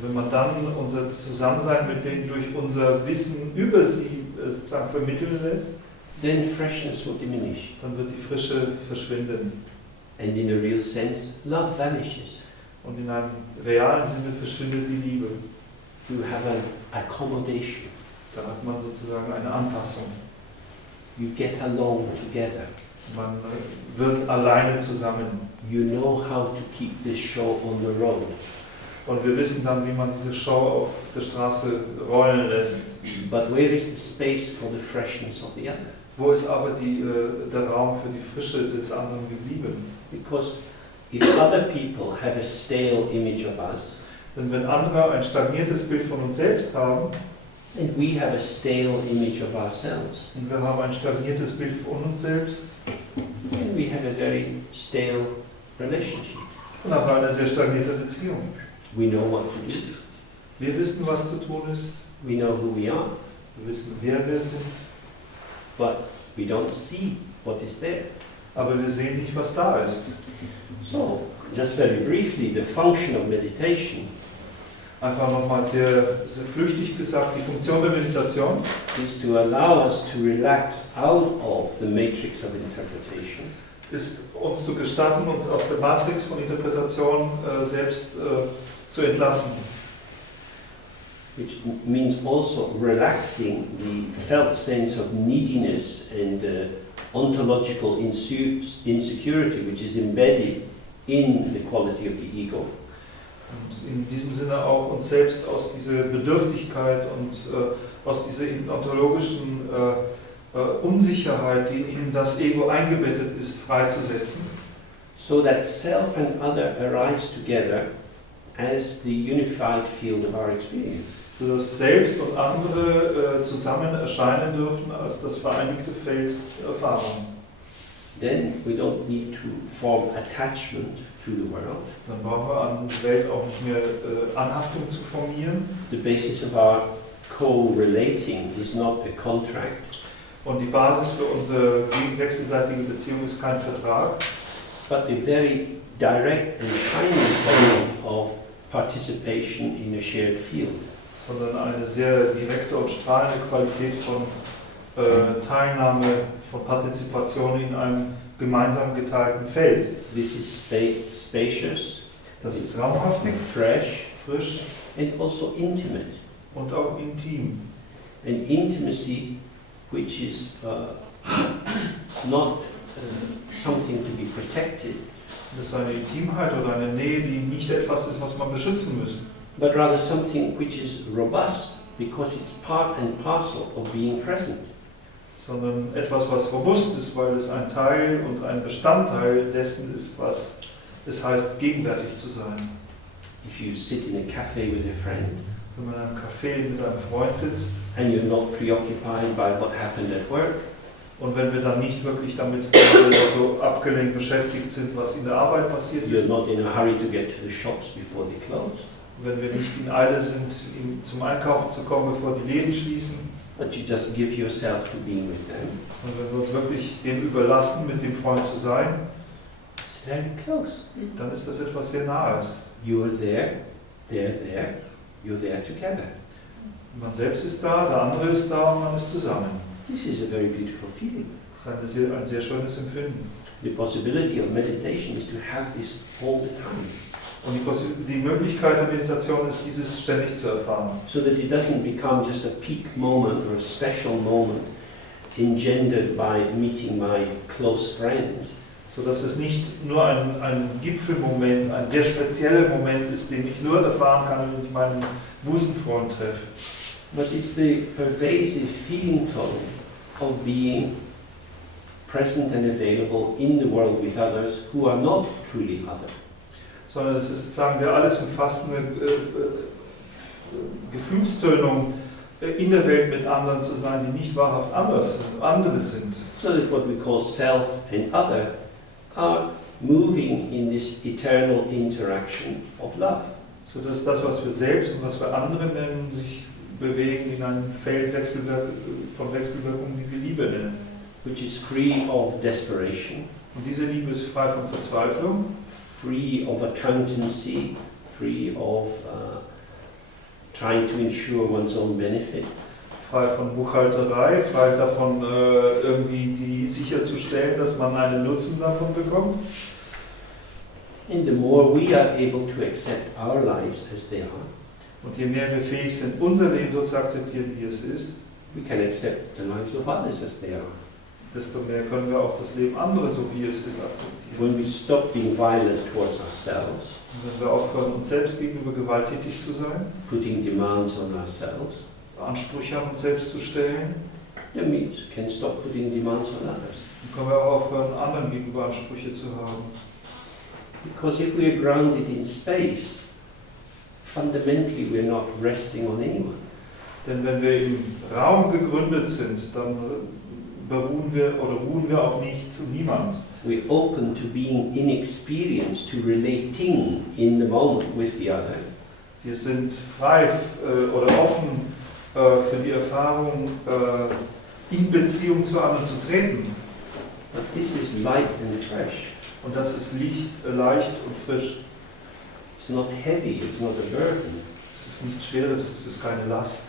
wenn man dann unser Zusammensein mit denen durch unser Wissen über sie sozusagen vermitteln lässt, then freshness will diminish. dann wird die Frische verschwinden. And in a real sense, love vanishes. Und in einem realen Sinne verschwindet die Liebe. You have an accommodation. Da hat man sozusagen eine Anpassung. You get along together. Man wird alleine zusammen. You know how to keep this show on the road. Und wir wissen dann, wie man diese Show auf der Straße rollen lässt. But where is the space for the freshness of the other? Wo ist aber der Raum für die Frische des anderen geblieben? Because if other people have a stale image of us, Denn wenn andere ein stagniertes Bild von uns selbst haben, and we have a stale image of ourselves, und wir haben ein stagniertes Bild von uns selbst, then we have a very stale relationship. dann haben wir eine sehr stagnierte Beziehung. We know what to do. Wir wissen, was zu tun ist, We know who we are, wir wissen, wer wir sind, but we don't see what is there. aber wir sehen nicht, was da ist. So, just very briefly, the function of meditation Einfach nochmal sehr, sehr flüchtig gesagt, die Funktion der Meditation is to allow us to relax out of the matrix of interpretation ist, uns zu gestatten, uns aus der Matrix von Interpretation selbst zu entlassen. which means also relaxing the felt sense of neediness and ontological insecurity which is embedded in the quality of the ego. Und in diesem Sinne auch uns selbst aus dieser Bedürftigkeit und aus dieser ontologischen Unsicherheit, die in das Ego eingebettet ist, freizusetzen. So that self and other arise together as the unified field of our experience. Sodass Selbst und andere zusammen erscheinen dürfen als das vereinigte Feld der Erfahrung. Then we don't need to form attachment to the world. Dann brauchen wir an die Welt auch nicht mehr Anhaftung zu formieren. The basis of our co-relating is not a contract, Und die Basis für unsere wechselseitige Beziehung ist kein Vertrag, but a very direct and timely form of participation in a shared field. sondern eine sehr direkte und strahlende Qualität von Teilnahme, von Partizipation in einem gemeinsam geteilten Feld. This is spacious, Das ist raumhaftig, fresh, frisch and also intimate. und auch intim. An intimacy which is not something to be protected, Das ist eine Intimheit oder eine Nähe, die nicht etwas ist, was man beschützen müsste, but rather something which is robust because it's part and parcel of being present. sondern etwas, was robust ist, weil es ein Teil und ein Bestandteil dessen ist, was es heißt, gegenwärtig zu sein. If you sit in a cafe with a friend Wenn man in einem Café mit einem Freund sitzt and you're not preoccupied by what happened at work, und wenn wir dann nicht wirklich damit so abgelenkt beschäftigt sind, was in der Arbeit passiert you're ist, not in a hurry to get to the shops before they close, wenn wir nicht in Eile sind, zum Einkaufen zu kommen, bevor die Läden schließen, but you just give yourself to being with them, sondern wenn wir uns wirklich dem überlassen, mit dem Freund zu sein, it's very close. dann ist das etwas sehr Nahes. You're there, they're there, you're there together. Man selbst ist da, der andere ist da und man ist zusammen. This is a very beautiful feeling. Das ist ein sehr schönes Empfinden. The possibility of meditation is to have this all the time, Und die Möglichkeit der Meditation ist, dieses ständig zu erfahren. so that it doesn't become just a peak moment or a special moment engendered by meeting my close friends, Sodass es nicht nur ein Gipfelmoment, ein sehr spezieller Moment ist, den ich nur erfahren kann, wenn ich meinen Busenfreund treffe. but it's the pervasive feeling tone of being present and available in the world with others who are not truly other. Sondern es ist sozusagen der alles umfassende Gefühlstönung, in der Welt mit anderen zu sein, die nicht wahrhaft andere sind. So that what we call self and other are moving in this eternal interaction of love. Sodass das, was wir selbst und was wir andere nennen, sich bewegen in einem Feld von Wechselwirkungen, die wir Liebe nennen. Which is free of desperation, Und diese Liebe ist frei von Verzweiflung, free of accountancy, free of trying to ensure one's own benefit, frei von Buchhalterei, frei davon, irgendwie sicherzustellen, dass man einen Nutzen davon bekommt. and the more we are able to accept our lives as they are, Und je mehr wir fähig sind, unser Leben so zu akzeptieren, wie es ist, we can accept the lives of others as they are. desto mehr können wir auch das Leben anderer, so wie es ist, akzeptieren. When we stop being violent towards ourselves, Und wenn wir aufhören, uns selbst gegenüber gewalttätig zu sein, putting demands on ourselves, Ansprüche an uns selbst zu stellen, then we can stop putting demands on others. dann können wir auch aufhören, anderen gegenüber Ansprüche zu haben. Because if we are grounded in space, fundamentally we're not resting on anyone. Denn wenn wir im Raum gegründet sind, dann ruhen wir auf nichts und niemand. We're open to being inexperienced, to relating in the moment with the other. Wir sind frei oder offen für die Erfahrung, in Beziehung zu anderen zu treten. But this is light and fresh. Und das ist leicht und frisch. It's not heavy, it's not a burden. Es ist nichts Schweres, es ist keine Last.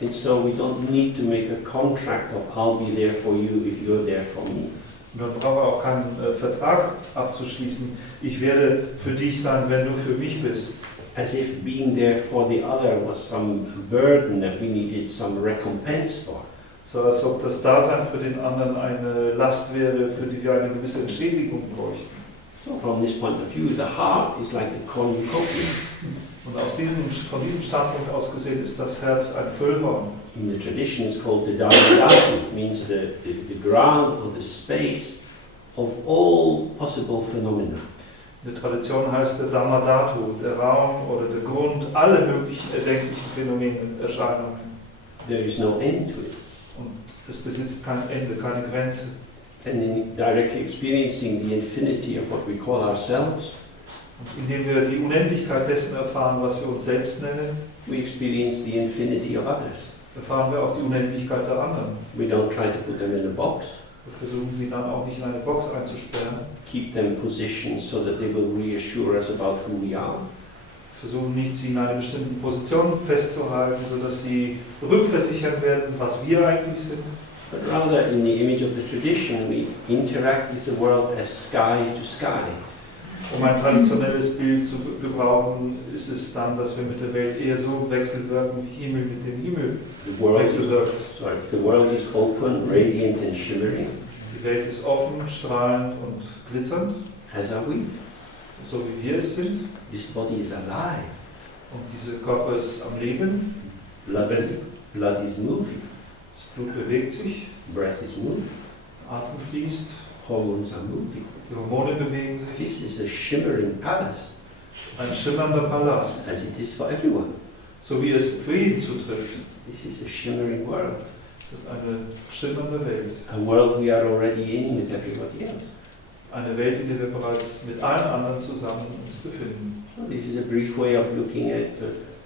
And so we don't need to make a contract of I'll be there for you if you're there for me. Und dann brauchen wir auch keinen Vertrag abzuschließen. Ich werde für dich sein, wenn du für mich bist. As if being there for the other was some burden that we needed some recompense for. So als ob das Dasein für den anderen eine Last wäre, für die wir eine gewisse Entschädigung bräuchten. So from this point of view, the heart is like a cornucopia. Und von diesem Standpunkt aus gesehen ist das Herz ein Füllhorn. In the tradition it's called the Jaroslawski, means the ground or the space of all possible phenomena. In der Tradition heißt der Dhammadhatu, der Raum oder der Grund, alle möglichen erdenklichen Phänomene, Erscheinungen. There is no end to it. Und es besitzt kein Ende, keine Grenze. And in directly experiencing the infinity of what we call ourselves, Und indem wir die Unendlichkeit dessen erfahren, was wir uns selbst nennen, we experience the infinity of others. erfahren wir auch die Unendlichkeit der anderen. We don't try to put them in a box, Wir versuchen sie dann auch nicht in eine Box einzusperren. keep them positioned so that they will reassure us about who we are. Wir versuchen nicht, sie in einer bestimmten Position festzuhalten, sodass sie rückversichern werden, was wir eigentlich sind. But rather, in the image of the tradition, we interact with the world as sky to sky. Um ein traditionelles Bild zu gebrauchen, ist es dann, dass wir mit der Welt eher so wechselwirken, wie Himmel mit dem Himmel The world wechselwirkt. the world is open, radiant and shimmering, Die Welt ist offen, strahlend und glitzernd, as are we. so wie wir es sind. This body is alive. Und dieser Körper ist am Leben, Blood is moving. das Blut bewegt sich, Breath is moving. Atem fließt, Hormones are moving. die Hormone bewegen sich. This is a shimmering palace, Ein schimmernder Palast, as it is for everyone. so wie es für jeden zutrifft. This is a shimmering world. Das ist eine schimmernde Welt. A world we are already in with everybody else. Eine Welt, in der wir bereits mit allen anderen zusammen uns befinden. So this is a brief way of looking at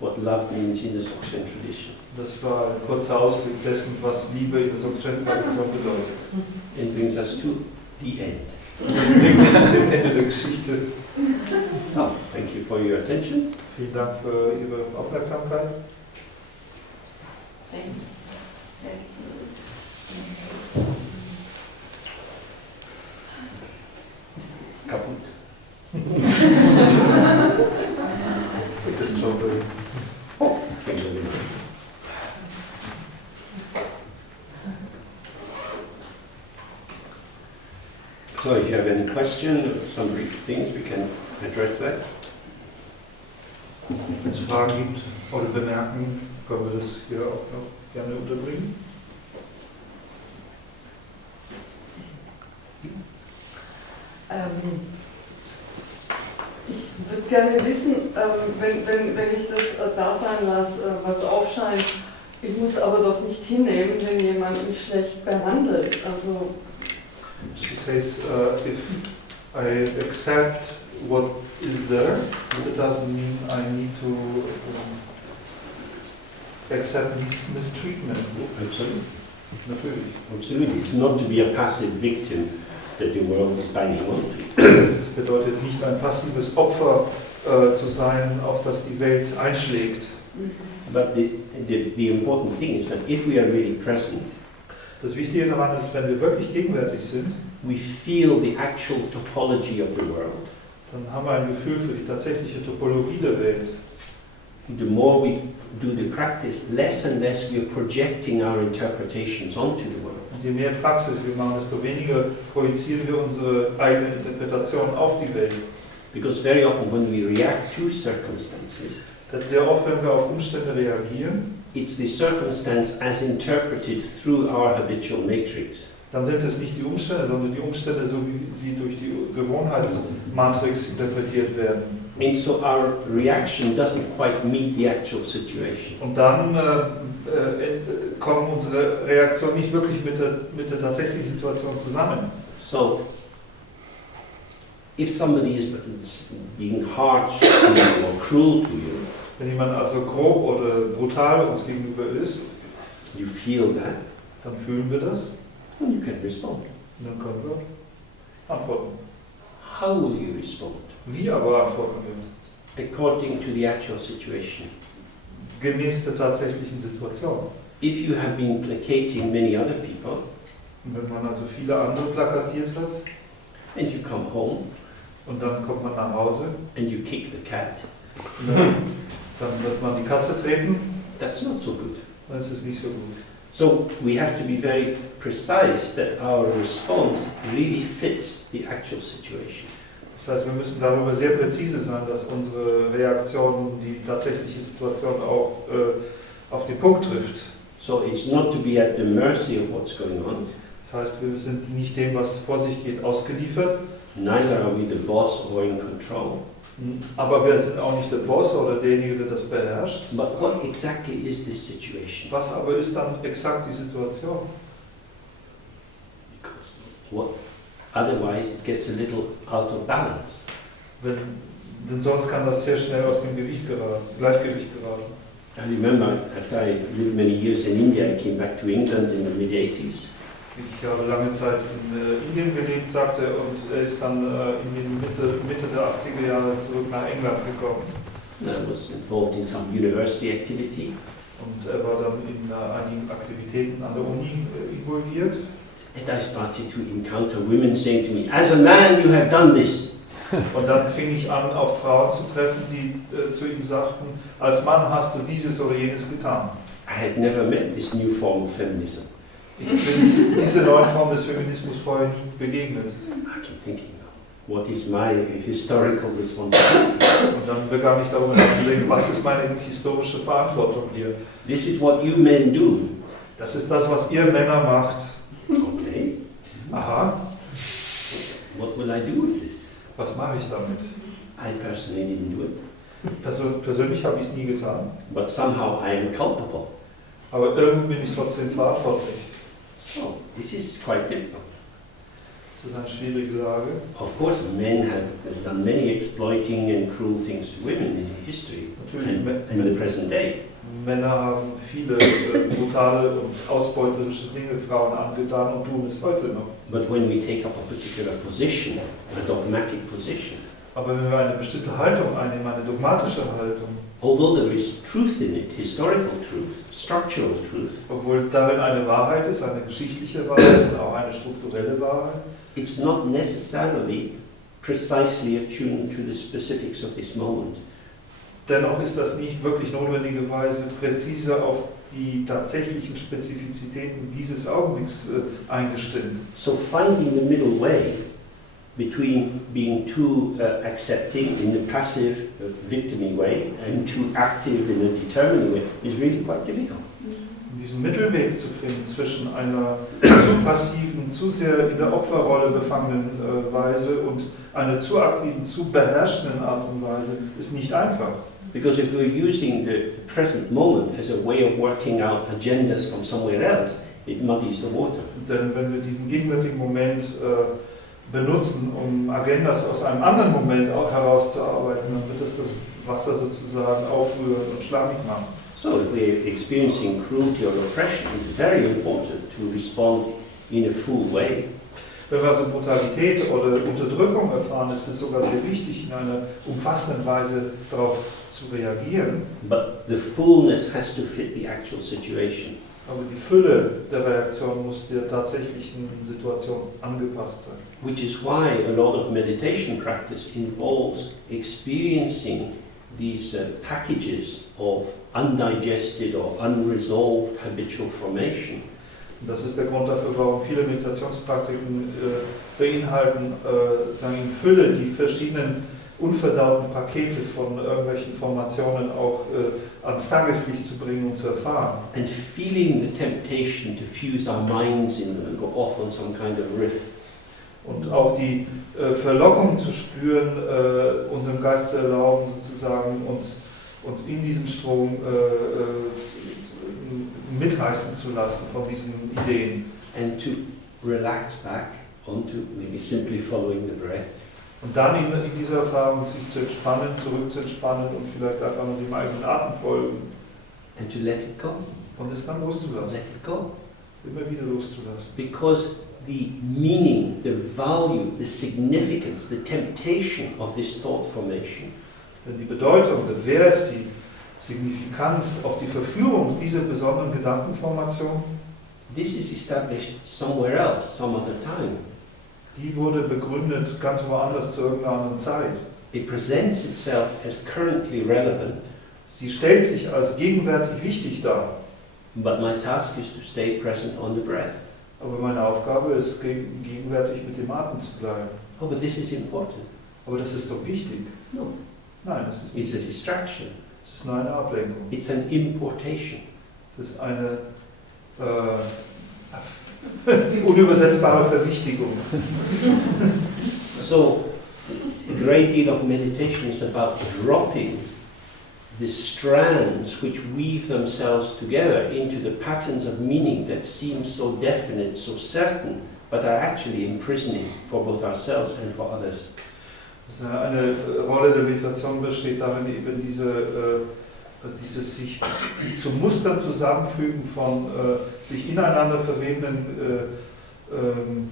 what love means in the Dzogchen tradition. Das war ein kurzer Ausblick dessen, was Liebe in der Dzogchen-Tradition bedeutet. And brings us to the end. Das bringt uns zu dem Ende der Geschichte. So, thank you for your attention. Vielen Dank für Ihre Aufmerksamkeit. Kaputt. Das ist schon drin. Thank you very much. So if you have any question or some brief things, we can address that. Wenn es Fragen gibt oder Bemerkungen, können wir das hier auch noch gerne unterbringen. Ich würde gerne wissen, wenn ich das da sein lasse, was aufscheint, ich muss aber doch nicht hinnehmen, wenn jemand mich schlecht behandelt. Also She says, if I accept what is there, it doesn't mean I need to accept mistreatment. Absolutely. Natürlich. Absolutely. It's not to be a passive victim that the world is banging onto. Es bedeutet nicht ein passives Opfer zu sein, auf das die Welt einschlägt. But the important thing is that if we are really present, Das Wichtige daran ist, wenn wir wirklich gegenwärtig sind, we feel the actual topology of the world. dann haben wir ein Gefühl für die tatsächliche Topologie der Welt. The more we do the practice, less and less we are projecting our interpretations onto the world. Und je mehr Praxis wir machen, desto weniger projizieren wir unsere eigene Interpretation auf die Welt. Because very often when we react to circumstances, Denn sehr oft, wenn wir auf Umstände reagieren, it's the circumstance as interpreted through our habitual matrix. Dann sind es nicht die Umstände, sondern die Umstände, so wie sie durch die Gewohnheitsmatrix interpretiert werden. And so our reaction doesn't quite meet the actual situation. Und dann kommen unsere Reaktionen nicht wirklich mit der tatsächlichen Situation zusammen. So, if somebody is being harsh to you or cruel to you, Wenn jemand also grob oder brutal uns gegenüber ist, you feel that, dann fühlen wir das and you can respond. und dann können wir antworten. How will you respond? Wie aber antworten wir? According to the actual situation. Gemäß der tatsächlichen Situation. If you have been placating many other people, Und wenn man also viele andere plakatiert hat and you come home und dann kommt man nach Hause, and you kick the cat, dann wird man die Katze treten, that's not so good. dann ist es nicht so gut. So we have to be very precise that our response really fits the actual situation. Das heißt, wir müssen darüber sehr präzise sein, dass unsere Reaktion die tatsächliche Situation auch auf den Punkt trifft. So it's not to be at the mercy of what's going on. Das heißt, wir sind nicht dem, was vor sich geht, ausgeliefert, Neither are we the boss or in control. aber wir sind auch nicht der Boss oder derjenige, der das beherrscht. But what exactly is this situation? Was aber ist dann exakt die Situation? Because what, otherwise it gets a little out of balance. Denn sonst kann das sehr schnell aus dem Gleichgewicht geraten. I remember after I lived many years in India, I came back to England in the mid-80s. Ich habe lange Zeit in Indien gelebt, sagte er, und er ist dann in die Mitte der 80er Jahre zurück nach England gekommen. And I was involved in some university activity. Und er war dann in einigen Aktivitäten an der Uni involviert. And I started to encounter women saying to me, as a man you have done this. Und dann fing ich an, auf Frauen zu treffen, die zu ihm sagten, als Mann hast du dieses oder jenes getan. I had never met this new form of feminism. Ich bin dieser neuen Form des Feminismus vorher nie begegnet. I keep thinking, what is my historical responsibility? Und dann begann ich darüber nachzudenken, was ist meine historische Verantwortung hier? This is what you men do. Das ist das, was ihr Männer macht. Okay, Aha, what will I do with this? was mache ich damit? I personally didn't do it, Persönlich habe ich es nie getan, but somehow I am culpable. aber irgendwie bin ich trotzdem verantwortlich. So, this is quite difficult. Das ist eine schwierige Lage. Of course, men have done many exploiting and cruel things to women in history Natürlich, and in the present day. Männer haben viele brutale und ausbeuterische Dinge Frauen angetan und tun es heute noch. But when we take up a particular position, a dogmatic position, Aber wenn wir eine bestimmte Haltung einnehmen, eine dogmatische Haltung, although there is truth in it, historical truth, structural truth, obwohl darin eine Wahrheit ist, eine geschichtliche Wahrheit und auch eine strukturelle Wahrheit, it's not necessarily precisely attuned to the specifics of this moment. dennoch ist das nicht wirklich notwendigerweise präzise auf die tatsächlichen Spezifizitäten dieses Augenblicks eingestimmt. So finding the middle way between being too accepting in the passive, victimy way and too active in a determining way is really quite difficult. Diesen Mittelweg zu finden zwischen einer zu passiven, zu sehr in der Opferrolle befangenen Weise und einer zu aktiven, zu beherrschenden Art und Weise ist nicht einfach. Because if we're using the present moment as a way of working out agendas from somewhere else, it muddies the water. Denn wenn wir diesen gegenwärtigen Moment benutzen, um Agendas aus einem anderen Moment auch herauszuarbeiten, dann wird es das Wasser sozusagen aufrühren und schlammig machen. So if we're experiencing cruelty or oppression, it's very important to respond in a full way. Wenn wir also Brutalität oder Unterdrückung erfahren, ist es sogar sehr wichtig, in einer umfassenden Weise darauf zu reagieren. But the fullness has to fit the actual situation. Aber die Fülle der Reaktion muss der tatsächlichen Situation angepasst sein. Which is why a lot of meditation practice involves experiencing these packages of undigested or unresolved habitual formation. Und das ist der Grund dafür, warum viele Meditationspraktiken beinhalten, sagen in Fülle, die verschiedenen unverdauten Pakete von irgendwelchen Formationen auch ans Tageslicht zu bringen und zu erfahren. And feeling the temptation to fuse our minds in and go off on some kind of riff. Und auch die Verlockung zu spüren, unserem Geist zu erlauben, sozusagen uns in diesen Strom mitreißen zu lassen von diesen Ideen. And to relax back onto maybe simply following the breath. Und dann in dieser Erfahrung sich zu entspannen, zurück zu entspannen und vielleicht einfach nur dem eigenen Atem folgen. And to let it go. Und es dann loszulassen. Let it go. Immer wieder loszulassen. Because the meaning, the value, the significance, the temptation of this thought formation. Denn die Bedeutung, der Wert, die Signifikanz, auch die Verführung dieser besonderen Gedankenformation, This is established somewhere else, some other time. die wurde begründet ganz woanders zu irgendeiner anderen Zeit. It presents itself as currently relevant, Sie stellt sich als gegenwärtig wichtig dar. but my task is to stay present on the breath. Aber meine Aufgabe ist, gegenwärtig mit dem Atem zu bleiben. Oh, but this is important. Aber das ist doch wichtig. No, Nein, das ist it's nicht. a distraction. Es ist nur eine Ablenkung. It's an importation. Es ist eine unübersetzbare Verwichtigung. So, a great deal of meditation is about dropping the strands which weave themselves together into the patterns of meaning that seem so definite, so certain, but are actually imprisoning for both ourselves and for others. Eine Rolle der Meditation besteht darin, eben dieses sich zu Mustern zusammenfügen von sich ineinander verwebenden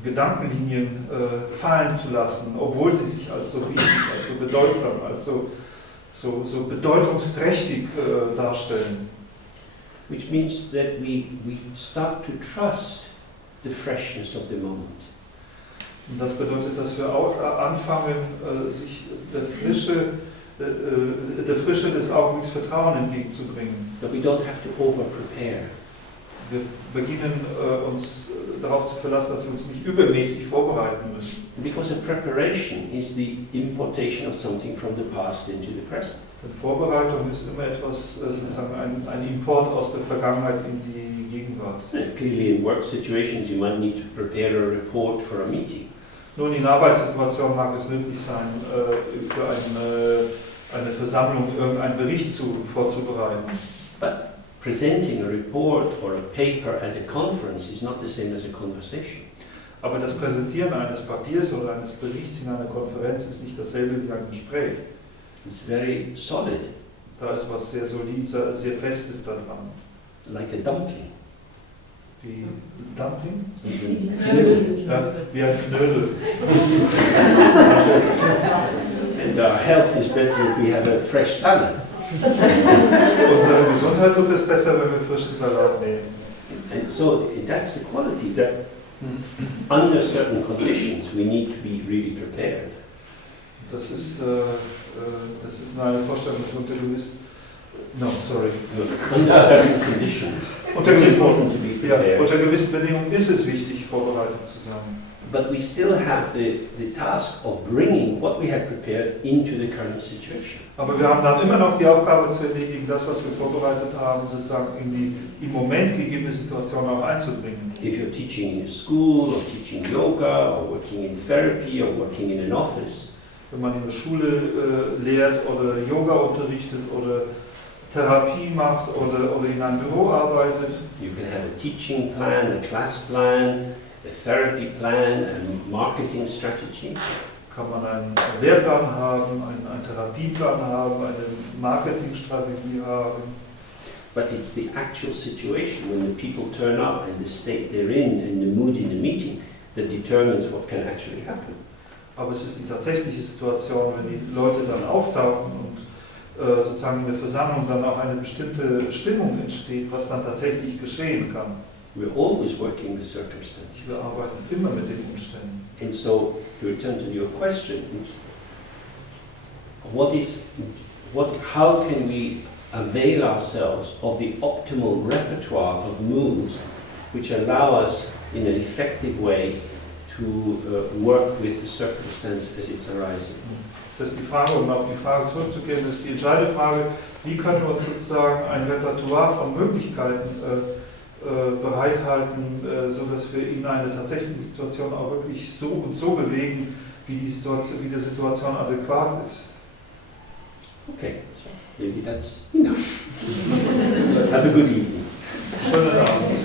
Gedankenlinien fallen zu lassen, obwohl sie sich als so wichtig, als so bedeutsam, als so bedeutungsträchtig darstellen. Which means that we start to trust the freshness of the moment. Und das bedeutet, dass wir auch anfangen, sich der Frische des Augenblicks Vertrauen entgegenzubringen. That we don't have to over-prepare. Wir beginnen uns darauf zu verlassen, dass wir uns nicht übermäßig vorbereiten müssen. Because a preparation is the importation of something from the past into the present. Denn Vorbereitung ist immer etwas, sozusagen ein Import aus der Vergangenheit in die Gegenwart. Clearly in work situations you might need to prepare a report for a meeting. Nun, in Arbeitssituationen mag es nötig sein, für eine Versammlung irgendeinen Bericht vorzubereiten. But presenting a report or a paper at a conference is not the same as a conversation. Aber das Präsentieren eines Papiers oder eines Berichts in einer Konferenz ist nicht dasselbe wie ein Gespräch. It's very solid, Da ist was sehr solid, sehr Festes daran. like a dumpling. Wie Dumpling? Knödel. Ja, wie ein Knödel. And our health is better if we have a fresh salad. Unsere Gesundheit tut es besser, wenn wir frischen Salat nehmen. And so that's the quality that under certain conditions we need to be really prepared. Das ist eine Vorstellung, dass wir unter gewissen... No, sorry. Under certain conditions, Unter it's gewissen, important to be ja, prepared. unter gewissen Bedingungen ist es wichtig, vorbereitet zu sein. But we still have the task of bringing what we have prepared into the current situation. Aber wir haben dann immer noch die Aufgabe zu erledigen, das, was wir vorbereitet haben, sozusagen in die im Moment gegebene Situation auch einzubringen. If you're teaching in a school, or teaching yoga, or working in therapy, or working in an office, Wenn man in der Schule lehrt oder Yoga unterrichtet oder Therapie macht oder in einem Büro arbeitet, you can have a teaching plan, a class plan, a therapy plan, a marketing strategy. kann man einen Lehrplan haben, einen Therapieplan haben, eine Marketingstrategie haben. But it's the actual situation when the people turn up and the state they're in and the mood in the meeting that determines what can actually happen. Aber es ist die tatsächliche Situation, wenn die Leute dann auftauchen und sozusagen in der Versammlung dann auch eine bestimmte Stimmung entsteht, was dann tatsächlich geschehen kann. We're always working with circumstances. Wir arbeiten immer mit den Umständen. And so, to return to your question, it's how can we avail ourselves of the optimal repertoire of moves which allow us in an effective way to work with the circumstance as it's arising. Das heißt, die Frage, um auf die Frage zurückzugehen, ist die entscheidende Frage, wie können wir uns sozusagen ein Repertoire von Möglichkeiten bereithalten, sodass wir in einer tatsächlichen Situation auch wirklich so und so bewegen, wie die Situation adäquat ist. Okay, so maybe that's enough. Have a good evening. Schönen Abend.